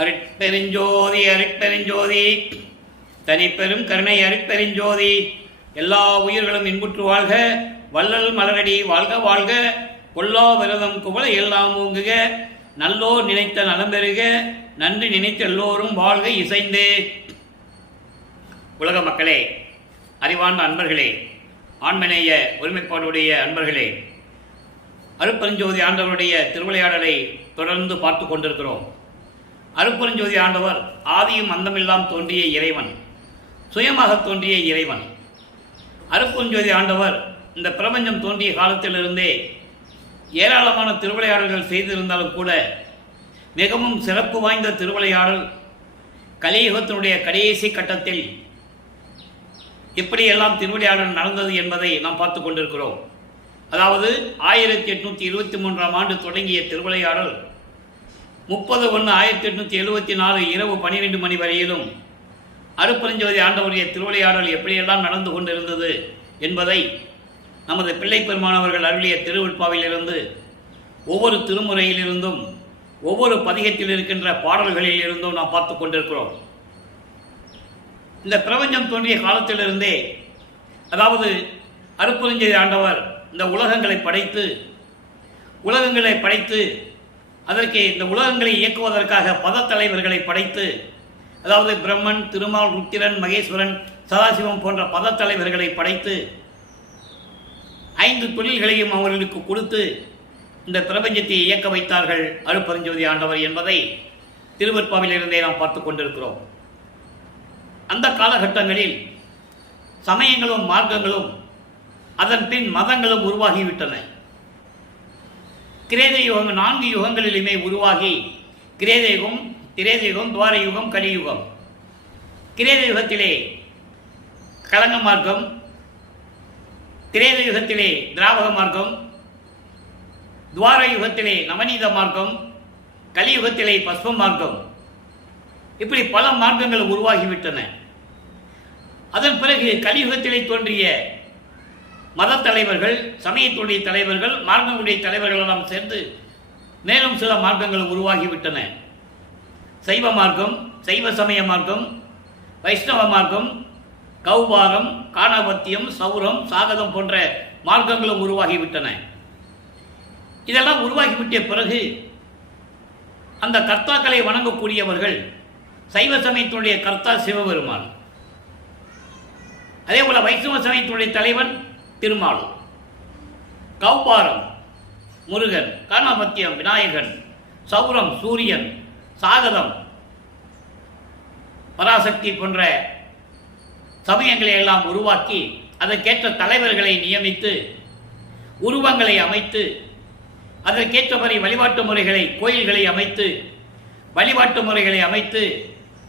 அருட்பெருஞ்சோதி அருட்பெருஞ்சோதி தனிப்பெரும் கருணை அருட்பெருஞ்சோதி. எல்லா உயிர்களும் இன்புற்று வாழ்க, வள்ளல் மலரடி வாழ்க வாழ்க, கொல்லா விரதம் குவளை எல்லாம் ஓங்குக, நல்லோர் நினைத்த நலம் பெறுக, நன்றி நினைத்த எல்லோரும் வாழ்க இசைந்தே. உலக மக்களே, அறிவார்ந்த அன்பர்களே, ஆண்மநேய ஒருமைப்பாடுடைய அன்பர்களே, அருட்பெருஞ்சோதி ஆண்டவருடைய திருவிளையாடலை தொடர்ந்து பார்த்து கொண்டிருக்கிறோம். அருட்பெருஞ்சோதி ஆண்டவர் ஆதியும் அந்தமெல்லாம் தோன்றிய இறைவன், சுயமாக தோன்றிய இறைவன். அருட்பெருஞ்சோதி ஆண்டவர் இந்த பிரபஞ்சம் தோன்றிய காலத்திலிருந்தே ஏராளமான திருவிளையாடல்கள் செய்திருந்தாலும் கூட மிகவும் சிறப்பு வாய்ந்த திருவிளையாடல் கலியுகத்தினுடைய கடைசி கட்டத்தில் எப்படியெல்லாம் திருவிளையாடல் நடந்தது என்பதை நாம் பார்த்து கொண்டிருக்கிறோம். அதாவது 1823 ஆண்டு தொடங்கிய திருவிளையாடல் 30/1/1874 இரவு 12 மணி வரையிலும் அருட்பெருஞ்சோதி ஆண்டவருடைய திருவிளையாடல் எப்படியெல்லாம் நடந்து கொண்டிருந்தது என்பதை நமது பிள்ளை பெருமானவர்கள் அருளிய திருவிழ்ப்பாவிலிருந்து, ஒவ்வொரு திருமுறையிலிருந்தும், ஒவ்வொரு பதிகத்தில் இருக்கின்ற பாடல்களில் இருந்தும் நாம் பார்த்து கொண்டிருக்கிறோம். இந்த பிரபஞ்சம் தோன்றிய காலத்திலிருந்தே, அதாவது அருட்பெருஞ்சோதி ஆண்டவர் இந்த உலகங்களை படைத்து அதற்கு இந்த உலகங்களை இயக்குவதற்காக பதத்தலைவர்களை படைத்து, அதாவது பிரம்மன், திருமால், ருத்திரன், மகேஸ்வரன், சதாசிவம் போன்ற பதத்தலைவர்களை படைத்து 5 தொழில்களையும் அவர்களுக்கு கொடுத்து இந்த பிரபஞ்சத்தை இயக்க வைத்தார்கள் அருட்பெருஞ்சோதி ஆண்டவர் என்பதை திருவெற்பாவிலிருந்தே நாம் பார்த்து கொண்டிருக்கிறோம். அந்த காலகட்டங்களில் சமயங்களும் மார்க்கங்களும் அதன் பின் மதங்களும் உருவாகிவிட்டன. கிரேத யுகங்கள் 4 யுகங்களிலுமே உருவாகி, கிரேத யுகம், திரேத யுகம், துவார யுகம், கலியுகம். கிரேத யுகத்திலே கலங்க மார்க்கம், திரேத யுகத்திலே திராவக மார்க்கம், துவார யுகத்திலே நவநீத மார்க்கம், கலியுகத்திலே பஸ்ம மார்க்கம், இப்படி பல மார்க்கங்கள் உருவாகிவிட்டன. அதன் பிறகு கலியுகத்திலே தோன்றிய மத தலைவர்கள், சமயத்துடைய தலைவர்கள், மார்க்கங்களுடைய தலைவர்கள் எல்லாம் சேர்ந்து மேலும் சில மார்க்கங்கள் உருவாகிவிட்டன. சைவ மார்க்கம், சைவ சமய மார்க்கம், வைஷ்ணவ மார்க்கம், கௌபாரம், காணபத்தியம், சௌரம், சாகதம் போன்ற மார்க்கங்களும் உருவாகிவிட்டன. இதெல்லாம் உருவாகிவிட்ட பிறகு அந்த கர்த்தாக்களை வணங்கக்கூடியவர்கள் சைவ சமயத்தினுடைய கர்த்தா சிவபெருமான், அதே போல வைஷ்ணவ சமயத்தினுடைய தலைவன் திருமால், கௌபாரம் முருகன், காணபத்தியம் விநாயகன், சௌரம் சூரியன், சாகதம் பராசக்தி போன்ற சமயங்களை எல்லாம் உருவாக்கி அதற்கேற்ற தலைவர்களை நியமித்து, உருவங்களை அமைத்து, அதற்கேற்றபடி வழிபாட்டு முறைகளை, கோயில்களை அமைத்து, வழிபாட்டு முறைகளை அமைத்து,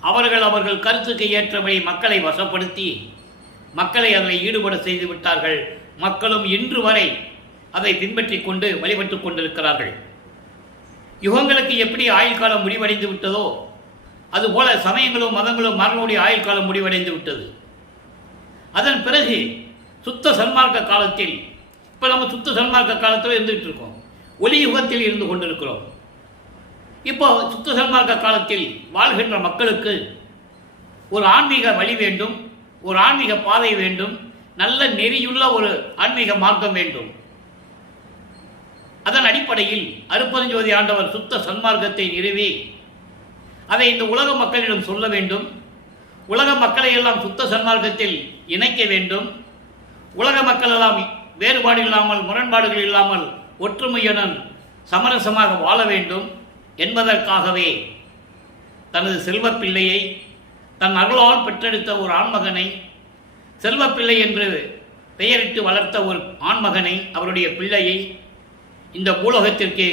அவர்கள் கருத்துக்கு ஏற்றபடி மக்களை வசப்படுத்தி மக்களை அதில் ஈடுபட செய்து விட்டார்கள். மக்களும் இன்று வரை அதை பின்பற்றி கொண்டு வழிபட்டு கொண்டிருக்கிறார்கள். யுகங்களுக்கு எப்படி ஆயுள் காலம் முடிவடைந்து விட்டதோ அதுபோல சமயங்களும் மதங்களும் மரங்களுடைய ஆயுள் காலம் முடிவடைந்து விட்டது. அதன் பிறகு சுத்த சன்மார்க்க காலத்தில், இப்போ நம்ம சுத்த சன்மார்க்க காலத்தில் இருந்துகிட்டு இருக்கோம், ஒளி யுகத்தில் இருந்து கொண்டிருக்கிறோம். இப்போ சுத்த சன்மார்க்க காலத்தில் வாழ்கின்ற மக்களுக்கு ஒரு ஆன்மீக வழி வேண்டும், ஒரு ஆன்மீக பாதை வேண்டும், நல்ல நெறியுள்ள ஒரு ஆன்மீக மார்க்கம் வேண்டும். அதன் அடிப்படையில் அருட்பெருஞ்சோதி ஆண்டவர் சுத்த சன்மார்க்கத்தை நிறுவி அதை இந்த உலக மக்களிடம் சொல்ல வேண்டும். உலக மக்களை எல்லாம் சுத்த சன்மார்க்கத்தில் இணைக்க வேண்டும். உலக மக்கள் எல்லாம் வேறுபாடு இல்லாமல், முரண்பாடுகள் இல்லாமல் ஒற்றுமையுடன் சமரசமாக வாழ வேண்டும் என்பதற்காகவே தனது செல்வப்பிள்ளையை, தன் அருளால் பெற்றெடுத்த ஒரு ஆண்மகனை, செல்வப்பிள்ளை என்று பெயரிட்டு வளர்த்த ஒரு ஆண்மகனை, அவருடைய பிள்ளையை இந்த பூலோகத்திற்கு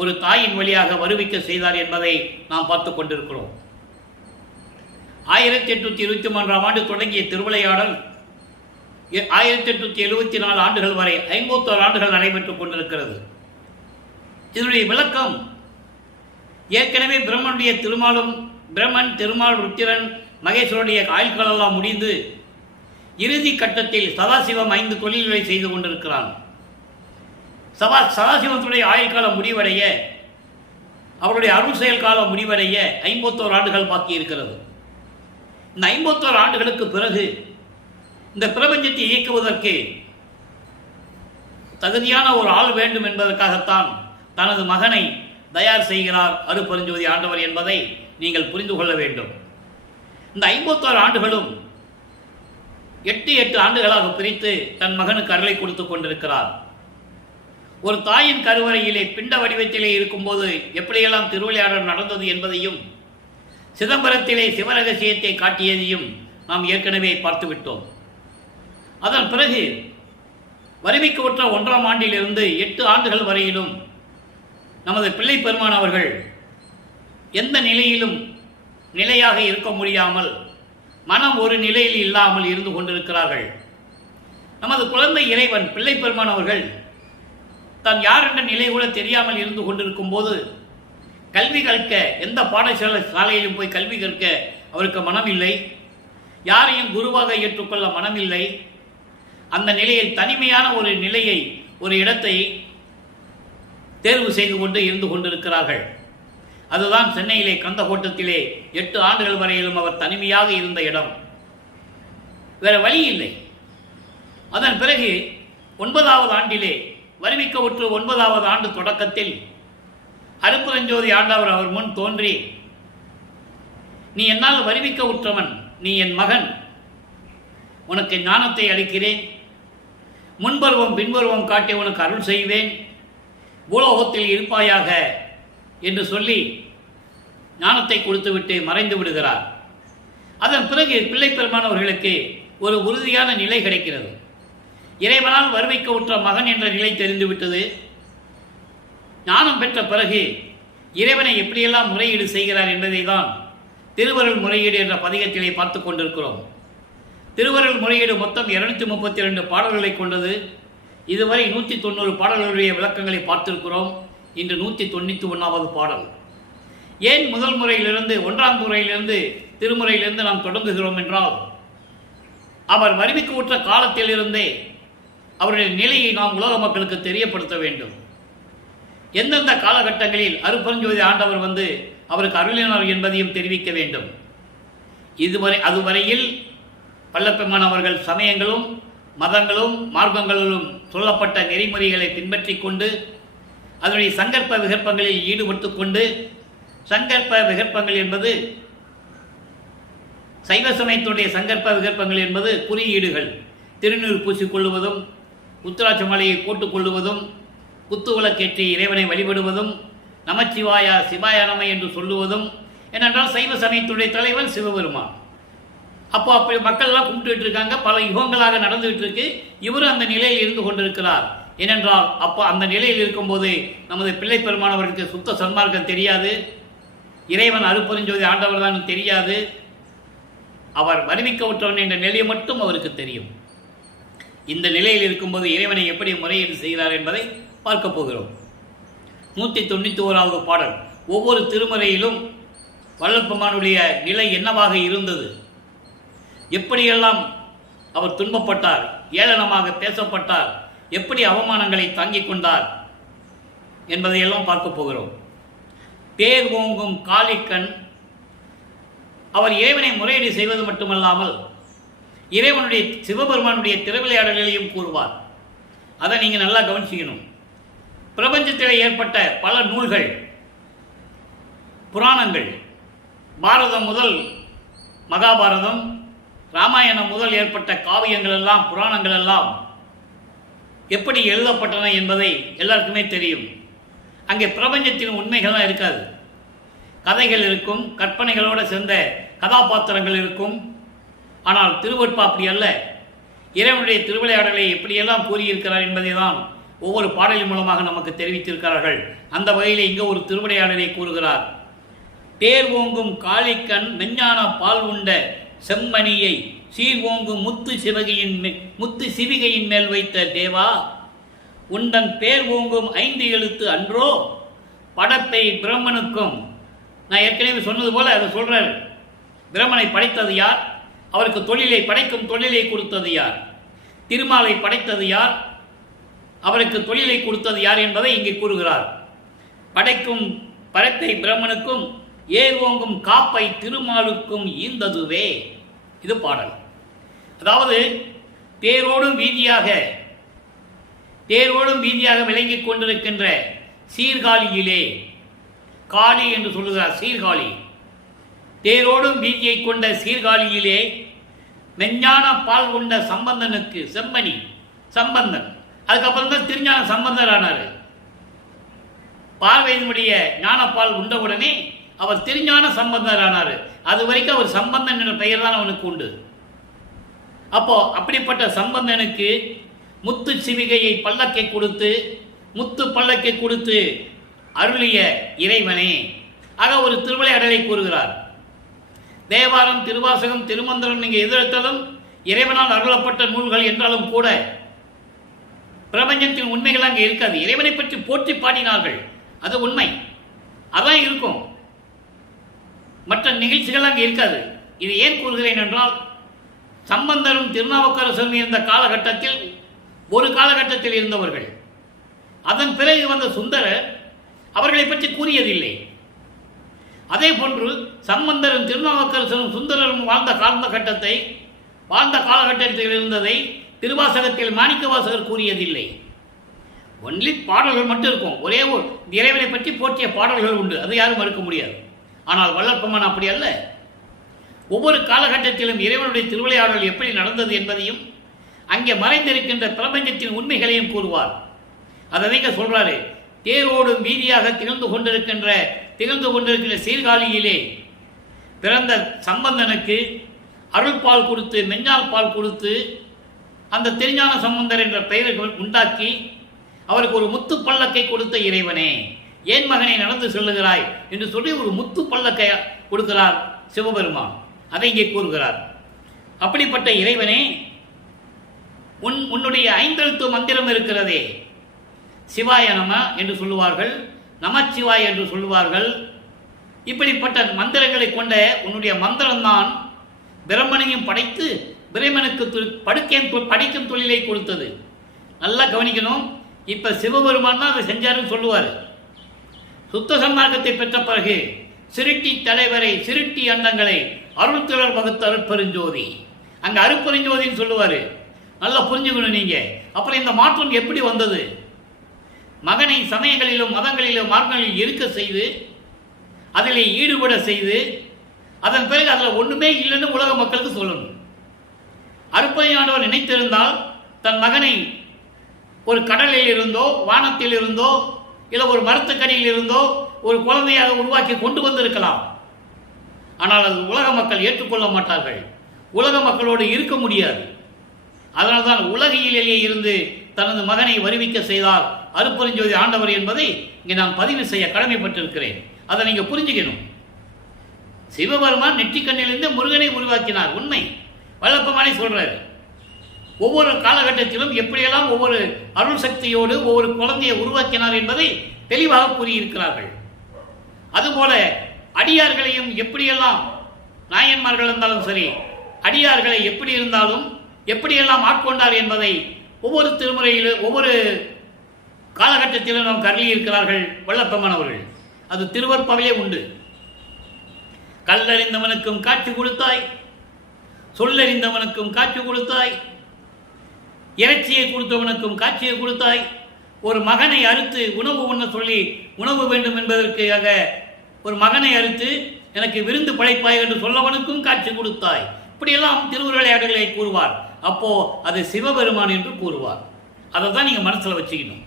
ஒரு தாயின் வழியாக வருவிக்க செய்தார் என்பதை நாம் பார்த்து கொண்டிருக்கிறோம். 1823 ஆண்டு தொடங்கிய திருவிளையாடல் 1874 ஆண்டுகள் வரை 51 ஆண்டுகள் நடைபெற்றுக் கொண்டிருக்கிறது. இதனுடைய விளக்கம் ஏற்கனவே பிரம்மன், திருமால், ருத்திரன், மகேஸ்வரனுடைய ஆயுள்களெல்லாம் முடிந்து இறுதி கட்டத்தில் சதாசிவம் 5 தொழில்களை செய்து கொண்டிருக்கிறான். சதாசிவத்துடைய ஆயுள் காலம் முடிவடைய அவருடைய அருள் செயல் காலம் முடிவடைய 51 ஆண்டுகள் பாக்கி இருக்கிறது. இந்த 51 ஆண்டுகளுக்கு பிறகு இந்த பிரபஞ்சத்தை இயக்குவதற்கு தகுதியான ஒரு ஆள் வேண்டும் என்பதற்காகத்தான் தனது மகனை தயார் செய்கிறார் அருட்பெருஞ்சோதி ஆண்டவர் என்பதை நீங்கள் புரிந்து கொள்ள வேண்டும். இந்த 51 ஆண்டுகளும் 8 ஆண்டுகளாக பிரித்து தன் மகனுக்கு அருளை கொடுத்து கொண்டிருக்கிறார். ஒரு தாயின் கருவறையிலே பிண்ட வடிவத்திலே இருக்கும்போது எப்படியெல்லாம் திருவிளையாடல் நடந்தது என்பதையும் சிதம்பரத்திலே சிவரகசியத்தை காட்டியதையும் நாம் ஏற்கனவே பார்த்துவிட்டோம். அதன் பிறகு வறுமைக்கு உற்ற 1ஆம் ஆண்டிலிருந்து 8 ஆண்டுகள் வரையிலும் நமது பிள்ளை பெருமான் அவர்கள் எந்த நிலையிலும் நிலையாக இருக்க முடியாமல் மனம் ஒரு நிலையில் இல்லாமல் இருந்து கொண்டிருக்கிறார்கள். நமது குழந்தை இறைவன் பிள்ளை பெருமான் அவர்கள் தான் யார் என்ற நிலை கூட தெரியாமல் இருந்து கொண்டிருக்கும் போது கல்வி கற்க எந்த பாடசாலையிலும் போய் கல்வி கற்க அவருக்கு மனமில்லை. யாரையும் குருவாக ஏற்றுக்கொள்ள மனமில்லை. அந்த நிலையில் தனிமையான ஒரு நிலையை, ஒரு இடத்தை தேர்வு செய்து கொண்டு இருந்து கொண்டிருக்கிறார்கள். அதுதான் சென்னையிலே கந்தகோட்டத்திலே 8 ஆண்டுகள் வரையிலும் அவர் தனிமையாக இருந்த இடம். வேற வழி இல்லை. அதன் பிறகு 9ஆவது ஆண்டிலே வறுமைக்கு உற்று 9ஆவது ஆண்டு தொடக்கத்தில் அருட்பெருஞ்சோதி ஆண்டவர் அவர் முன் தோன்றி, நீ என்னால் வறுமைக்க உற்றவன், நீ என் மகன், உனக்கு ஞானத்தை அளிக்கிறேன், முன்பருவம் பின்பருவம் காட்டி உனக்கு அருள் செய்வேன், பூலோகத்தில் இருப்பாயாக என்று சொல்லி ஞானத்தை கொடுத்துவிட்டு மறைந்து விடுகிறார். அதன் பிறகு பிள்ளை பெருமானவர்களுக்கு ஒரு உறுதியான நிலை கிடைக்கிறது. இறைவனால் வறுமைக்கு உற்ற மகன் என்ற நிலை தெரிந்துவிட்டது. ஞானம் பெற்ற பிறகு இறைவனை எப்படியெல்லாம் முறையீடு செய்கிறார் என்பதை தான் திருவருள் முறையீடு என்ற பதிகத்திலே பார்த்து கொண்டிருக்கிறோம். திருவருள் முறையீடு மொத்தம் 232 பாடல்களை கொண்டது. இதுவரை 190 பாடல்களுடைய விளக்கங்களை பார்த்திருக்கிறோம். இன்று 191வது பாடல். ஏன் முதல் முறையிலிருந்து 1ஆம் முறையிலிருந்து திருமுறையிலிருந்து நாம் தொடங்குகிறோம் என்றால், அவர் வறுமைக்கு உற்ற காலத்திலிருந்தே அவருடைய நிலையை நாம் உலக மக்களுக்கு தெரியப்படுத்த வேண்டும். எந்தெந்த காலகட்டங்களில் அருட்பெருஞ்சோதி ஆண்டவர் வந்து அவருக்கு அருளினார் என்பதையும் தெரிவிக்க வேண்டும். அதுவரையில் பல்லப்பெருமான் அவர்கள் சமயங்களும் மதங்களும் மார்க்கங்களிலும் சொல்லப்பட்ட நெறிமுறைகளை பின்பற்றி கொண்டு அதனுடைய சங்கற்ப விகற்பங்களில் ஈடுபட்டு கொண்டு, சங்கற்ப விகற்பங்கள் என்பது சைவ சமயத்துடைய சங்கற்ப விகற்பங்கள் என்பது குறியீடுகள், திருநீர் பூசிக்கொள்ளுவதும், உத்திராட்ச மாலையை போட்டுக்கொள்ளுவதும், குத்து விளக்கேற்றி இறைவனை வழிபடுவதும், நமச்சிவாயா சிவாய நம என்று சொல்லுவதும். ஏனென்றால் சைவ சமயத்துடைய தலைவன் சிவபெருமான். அப்போ அப்படி மக்கள் எல்லாம் கும்பிட்டு இருக்காங்க, பல யுகங்களாக நடந்துகிட்டு இருக்கு. இவரும் அந்த நிலையில் இருந்து கொண்டிருக்கிறார். ஏனென்றால் அப்போ அந்த நிலையில் இருக்கும்போது நமது பிள்ளை பெருமானவர்களுக்கு சுத்த சன்மார்க்கம் தெரியாது, இறைவன் அருட்பெருஞ்சோதி ஆண்டவர் தான் தெரியாது. அவர் வறுமைக்க உற்றவன் என்ற நிலையை மட்டும் அவருக்கு தெரியும். இந்த நிலையில் இருக்கும்போது இறைவனை எப்படி முறையீடு செய்கிறார் என்பதை பார்க்க போகிறோம். 191வது பாடல். ஒவ்வொரு திருமுறையிலும் வள்ளற்பெருமானுடைய நிலை என்னவாக இருந்தது, எப்படியெல்லாம் அவர் துன்பப்பட்டார், ஏளனமாக பேசப்பட்டார், எப்படி அவமானங்களை தாங்கிக் கொண்டார் என்பதையெல்லாம் பார்க்க போகிறோம். பேர் ஓங்கும் காளிக்கண். அவர் இறைவனை முறையீடு செய்வது மட்டுமல்லாமல் இறைவனுடைய சிவபெருமானுடைய திருவிளையாடல்களையும் கூறுவார். அதை நீங்கள் நல்லா கவனிச்சிக்கணும். பிரபஞ்சத்தில் ஏற்பட்ட பல நூல்கள், புராணங்கள், பாரதம் முதல் மகாபாரதம், ராமாயணம் முதல் ஏற்பட்ட காவியங்கள் எல்லாம், புராணங்கள் எல்லாம் எப்படி எழுதப்பட்டன என்பதை எல்லாருக்குமே தெரியும். அங்கே பிரபஞ்சத்தின் உண்மைகள்லாம் இருக்காது. கதைகள் இருக்கும், கற்பனைகளோடு சேர்ந்த கதாபாத்திரங்கள் இருக்கும். ஆனால் திருவருட்பா அப்படி அல்ல. இறைவனுடைய திருவிளையாடலை எப்படியெல்லாம் கூறியிருக்கிறார் என்பதை தான் ஒவ்வொரு பாடலின் மூலமாக நமக்கு தெரிவித்திருக்கிறார்கள். அந்த வகையில் இங்கே ஒரு திருவிளையாடலை கூறுகிறார். தேர் ஓங்கும் காளிக்கண் மெஞ்ஞான பால் உண்ட செம்மணியை சீர் ஓங்கும் முத்து சிவிகையின் மேல் வைத்த தேவா, உண்டன் பேர் ஓங்கும் 5 எழுத்து அன்றோ படப்பை பிரம்மனுக்கும். நான் ஏற்கனவே சொன்னது போல அதை சொல்றார். பிரம்மனை படைத்தது யார்? அவருக்கு தொழிலை படைக்கும் தொழிலை கொடுத்தது யார்? திருமாலை படைத்தது யார்? அவருக்கு தொழிலை கொடுத்தது யார் என்பதை இங்கே கூறுகிறார். படைக்கும் பரத்தை பிரம்மனுக்கும் ஏர் ஓங்கும் காப்பை திருமாலுக்கும் ஈந்ததுவே. இது பாடல். அதாவது தேரோடும் வீதியாக விளங்கிக் கொண்டிருக்கின்ற சீர்காழியிலே, காளி என்று சொல்லுகிறார், சீர்காழி, தேரோடும் வீதியை கொண்ட சீர்காழியிலே மெஞ்ஞான பால் கொண்ட சம்பந்தனுக்கு, செம்மணி சம்பந்தன், அதுக்கப்புறம் தான் திருஞான சம்பந்தர் ஆனார். பார்வையினுடைய ஞானப்பால் உண்டவுடனே அவர் திருஞான சம்பந்தர் ஆனார். அது வரைக்கும் அவர் சம்பந்தன் என்ற பெயர் தான் அவனுக்கு உண்டு. அப்போ அப்படிப்பட்ட சம்பந்தனுக்கு முத்து சிவிகையை பல்லக்கை கொடுத்து, முத்து பல்லக்கை கொடுத்து அருளிய இறைவனே. ஆக ஒரு திருவிளையாடலை கூறுகிறார். தேவாரம், திருவாசகம், திருமந்திரம் நீங்கள் எதிர்த்தாலும் இறைவனால் அருளப்பட்ட நூல்கள் என்றாலும் கூட பிரபஞ்சத்தின் உண்மைகள் அங்கே இருக்காது. இறைவனை பற்றி போற்றி பாடினார்கள், அது உண்மை, அதான் இருக்கும். மற்ற நிகழ்ச்சிகள் அங்கே இருக்காது. இது ஏன் கூறுகிறேன் என்றால், சம்பந்தரும் திருநாவுக்கரசரும் இருந்த காலகட்டத்தில் ஒரு காலகட்டத்தில் இருந்தவர்கள். அதன் பிறகு வந்த சுந்தரர் அவர்களை பற்றி கூறியதில்லை. அதே போன்று சம்பந்தரும் திருநாவுக்கரசரும் சுந்தரரும் வாழ்ந்த காலகட்டத்தில் இருந்ததை திருவாசகத்தில் மாணிக்கவாசகர் கூறியதில்லை. ஒன்லி பாடல்கள் மட்டும் இருக்கும். ஒரே ஒரு இறைவனை பற்றி போற்றிய பாடல்கள் உண்டு, அதை யாரும் மறுக்க முடியாது. ஆனால் வள்ளற்பெருமான் அப்படி அல்ல. ஒவ்வொரு காலகட்டத்திலும் இறைவனுடைய திருவிளையாடல் எப்படி நடந்தது என்பதையும் அங்கே மறைந்திருக்கின்ற பிரபஞ்சத்தின் உண்மைகளையும் கூறுவார். அதை நீங்க சொல்றாரு. தேரோடும் வீதியாக திகழ்ந்து கொண்டிருக்கின்ற சீர்காழியிலே பிறந்த சம்பந்தனுக்கு அருள்பால் கொடுத்து, மெஞ்ஞால் பால் கொடுத்து, அந்த திருஞான சம்பந்தர் என்ற பெயரை உண்டாக்கி அவருக்கு ஒரு முத்து பல்லக்கை கொடுத்த இறைவனே, ஏன் மகனை நடந்து செல்லுகிறாய் என்று சொல்லி ஒரு முத்து பல்லக்கை கொடுக்கிறார் சிவபெருமான். அதை இங்கே கூறுகிறார். அப்படிப்பட்ட இறைவனே, உன்னுடைய ஐந்தெழுத்து மந்திரம் இருக்கிறதே, சிவாய நம என்று சொல்லுவார்கள், நமச்சிவாய் என்று சொல்லுவார்கள். இப்படிப்பட்ட மந்திரங்களை கொண்ட உன்னுடைய மந்திரம்தான் பிரம்மனையும் படைத்து பிரம்மனுக்கு படிக்கும் தொழிலை கொடுத்தது. நல்லா கவனிக்கணும். இப்ப சிவபெருமான் தான் அதை செஞ்சாருன்னு சொல்லுவார். சுத்த சன்மார்க்கத்தை பெற்ற பிறகு சிருட்டி தலைவரை, சிருட்டி அண்டங்களை அருள் திரள் வகுத்த அருட்பெருஞ்சோதி, அங்க அருட்பெருஞ்சோதின்னு சொல்லுவாரு. நல்லா புரிஞ்சுக்கணும் நீங்க. அப்புறம் இந்த மாற்றம் எப்படி வந்தது? மகனை சமயங்களிலும் மதங்களிலும் மார்க்கங்களில் இருக்க செய்து, அதில் ஈடுபட செய்து, அதன் பிறகு அதில் ஒண்ணுமே இல்லைன்னு உலக மக்களுக்கு சொல்லணும். அருட்பெருஞ்சாண்டவர் நினைத்திருந்தால் தன் மகனை ஒரு கடலில் இருந்தோ, வானத்தில் இருந்தோ, இல்லை ஒரு மரத்துக்கடியில் இருந்தோ ஒரு குழந்தையாக உருவாக்கி கொண்டு வந்திருக்கலாம். ஆனால் அது உலக மக்கள் ஏற்றுக்கொள்ள மாட்டார்கள். உலக மக்களோடு இருக்க முடியாது. அதனால்தான் உலகிலேயே இருந்து தனது மகனை வருவிக்க செய்தால் அருட்பெருஞ்சோதி ஆண்டவர் என்பதை இங்கே நான் பதிவு செய்ய கடமைப்பட்டிருக்கிறேன். அதை நீங்க புரிஞ்சுக்கணும். சிவபெருமான் நெற்றிக்கண்ணிலிருந்து முருகனை உருவாக்கினார், உண்மை. வல்லப்பெருமானே சொல்றாரு. ஒவ்வொரு காலகட்டத்திலும் எப்படியெல்லாம் ஒவ்வொரு அருள் சக்தியோடு ஒவ்வொரு குழந்தையை உருவாக்கினார் என்பதை தெளிவாக கூறியிருக்கிறார்கள். அதுபோல அடியார்களையும் எப்படியெல்லாம், நாயன்மார்கள் இருந்தாலும் சரி, அடியார்களை எப்படி இருந்தாலும் எப்படியெல்லாம் ஆட்கொண்டார் என்பதை ஒவ்வொரு திருமுறையிலும் ஒவ்வொரு காலகட்டத்திலும் நாம் கருளி இருக்கிறார்கள் வல்லப்பெருமான் அவர்கள். அது திருவருட்பாவிலே உண்டு. கல்லறிந்தவனுக்கும் காட்சி கொடுத்தாய், சொல்லறிந்தவனுக்கும் காட்சி கொடுத்தாய், இறைச்சியை கொடுத்தவனுக்கும் காட்சியை கொடுத்தாய், ஒரு மகனை அறுத்து உணவு உண்ண சொல்லி உணவு வேண்டும் என்பதற்காக ஒரு மகனை அறுத்து எனக்கு விருந்து படைப்பாய் என்று சொல்லவனுக்கும் காட்சி கொடுத்தாய். இப்படியெல்லாம் திருவிளையாடல்களை கூறுவார். அப்போ அது சிவபெருமான் என்று கூறுவார். அதை தான் நீங்க மனசுல வச்சுக்கணும்.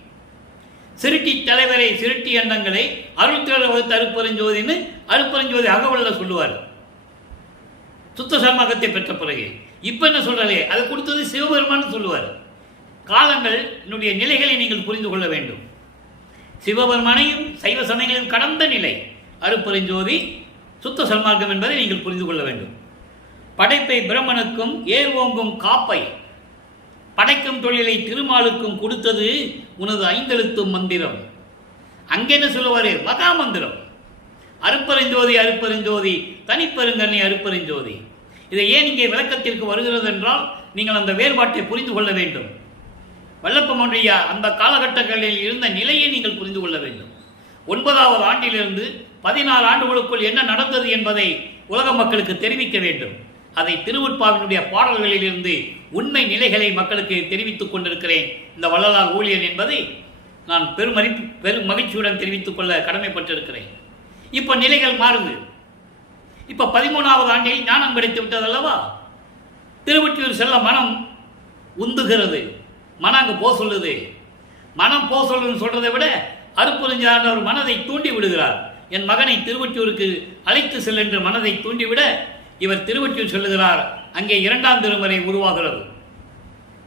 சிருட்டி தலைவரை, சிருட்டி எண்ணங்களை அருள் திரள் வகுத்த அருட்பெருஞ்சோதின்னு அருட்பெருஞ்சோதி அகவல்ல சொல்லுவார். சுத்த சன்மார்க்கத்தை பெற்ற பிறகு இப்ப என்ன சொல்றாரு, அதை கொடுத்தது சிவபெருமான் சொல்லுவார். காலங்கள் என்னுடைய நிலைகளை நீங்கள் புரிந்து கொள்ள வேண்டும். சிவபெருமானையும் சைவ சமயங்களையும் கடந்த நிலை அருட்பெருஞ்சோதி சுத்த சன்மார்க்கம் என்பதை நீங்கள் புரிந்து கொள்ள வேண்டும். படைப்பை பிரம்மனுக்கும் ஏர் ஓங்கும் காப்பை படைக்கும் தொழிலை திருமாலுக்கும் கொடுத்தது உனது ஐந்தெழுத்து மந்திரம். அங்கே என்ன சொல்லுவாரு, மகா மந்திரம். அருட்பெருஞ்சோதி அருட்பெருஞ்சோதி தனிப்பெருங்கண்ணி அருட்பெருஞ்சோதி. இதை ஏன் இங்கே விளக்கத்திற்கு வருகிறது என்றால் நீங்கள் அந்த வேறுபாட்டை புரிந்து கொள்ள வேண்டும். வல்லப்பெருமானுடைய அந்த காலகட்டங்களில் இருந்த நிலையை நீங்கள் புரிந்து கொள்ள வேண்டும். 9வது ஆண்டிலிருந்து 16 ஆண்டுகளுக்குள் என்ன நடந்தது என்பதை உலக மக்களுக்கு தெரிவிக்க வேண்டும். அதை திருவெட்பாவினுடைய பாடல்களிலிருந்து உண்மை நிலைகளை மக்களுக்கு தெரிவித்துக் கொண்டிருக்கிறேன். இந்த வள்ளலார் ஊழியன் என்பதை நான் பெரும் மகிழ்ச்சியுடன் தெரிவித்துக் கொள்ள கடமைப்பட்டிருக்கிறேன். இப்போ நிலைகள் மாறுது. இப்போ 13வது ஆண்டில் ஞானம் கிடைத்து விட்டது அல்லவா? திருவொற்றியூர் செல்ல மனம் உந்துகிறது. மனம் அங்கே போக சொல்லுது. மனம் போக சொல்லுன்னு சொல்றதை விட அருட்பெருஞ்சாண்டவர் மனதை தூண்டி விடுகிறார். என் மகனை திருவொற்றியூருக்கு அழைத்து செல் என்று மனதை தூண்டிவிட இவர் திருவொற்றியூர் சொல்லுகிறார். அங்கே 2ஆம் திருமுறை உருவாகிறது.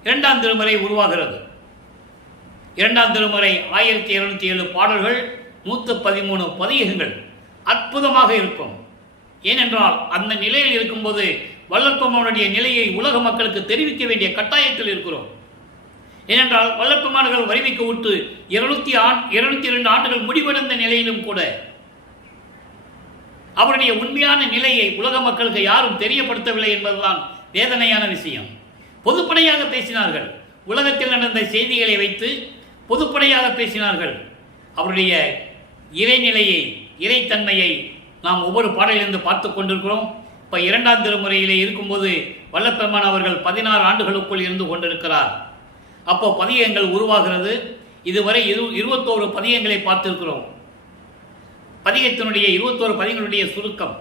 2ஆம் திருமுறை உருவாகிறது. 2ஆம் திருமுறை 1207 பாடல்கள், 113 பதிகங்கள் அற்புதமாக இருக்கும். ஏனென்றால் அந்த நிலையில் இருக்கும்போது வள்ளற்பெருமானுடைய நிலையை உலக மக்களுக்கு தெரிவிக்க வேண்டிய கட்டாயத்தில் இருக்கிறோம். ஏனென்றால் வள்ளற்பெருமான்கள் வரிவிக்க விட்டு 202 ஆண்டுகள் முடிவடைந்த நிலையிலும் கூட அவருடைய உண்மையான நிலையை உலக மக்களுக்கு யாரும் தெரியப்படுத்தவில்லை என்பதுதான் வேதனையான விஷயம். பொதுப்படையாக பேசினார்கள். உலகத்தில் நடந்த செய்திகளை வைத்து பொதுப்படையாக பேசினார்கள். அவருடைய இறைநிலையை, இறைத்தன்மையை நாம் ஒவ்வொரு பாடலிலிருந்து பார்த்து கொண்டிருக்கிறோம். இப்போ 2ஆம் திருமுறையிலே இருக்கும்போது வள்ளற்பெருமான் அவர்கள் 16 ஆண்டுகளுக்குள் இருந்து கொண்டிருக்கிறார். அப்போ பதிகங்கள் உருவாகிறது. இதுவரை 21 பதிகங்களை பார்த்திருக்கிறோம். பதிகத்தினுடைய 21 பதிகங்களுடைய சுருக்கம்.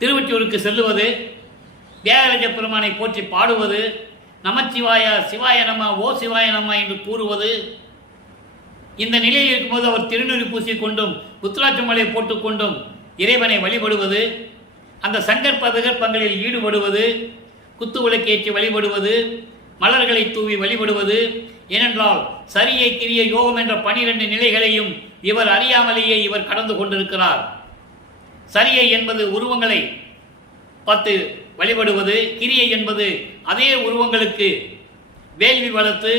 திருவொற்றியூருக்கு செல்லுவது, தியாகராஜ பெருமானை போற்றி பாடுவது, நமச்சிவாய சிவாய நம ஓ சிவாய நம என்று கூறுவது. இந்த நிலையில் இருக்கும்போது அவர் திருநூறு பூசிக்கொண்டும் புத்திராட்சமலை போட்டுக்கொண்டும் இறைவனை வழிபடுவது, அந்த சங்கற்ப விகற்பங்களில் ஈடுபடுவது, குத்து விளக்கேற்றி வழிபடுவது, மலர்களை தூவி வழிபடுவது. ஏனென்றால் சரியை கிரிய யோகம் என்ற 12 நிலைகளையும் இவர் அறியாமலேயே இவர் கடந்து கொண்டிருக்கிறார். சரியை என்பது உருவங்களை பார்த்து வழிபடுவது, கிரியை என்பது அதே உருவங்களுக்கு வேள்வி வளர்த்து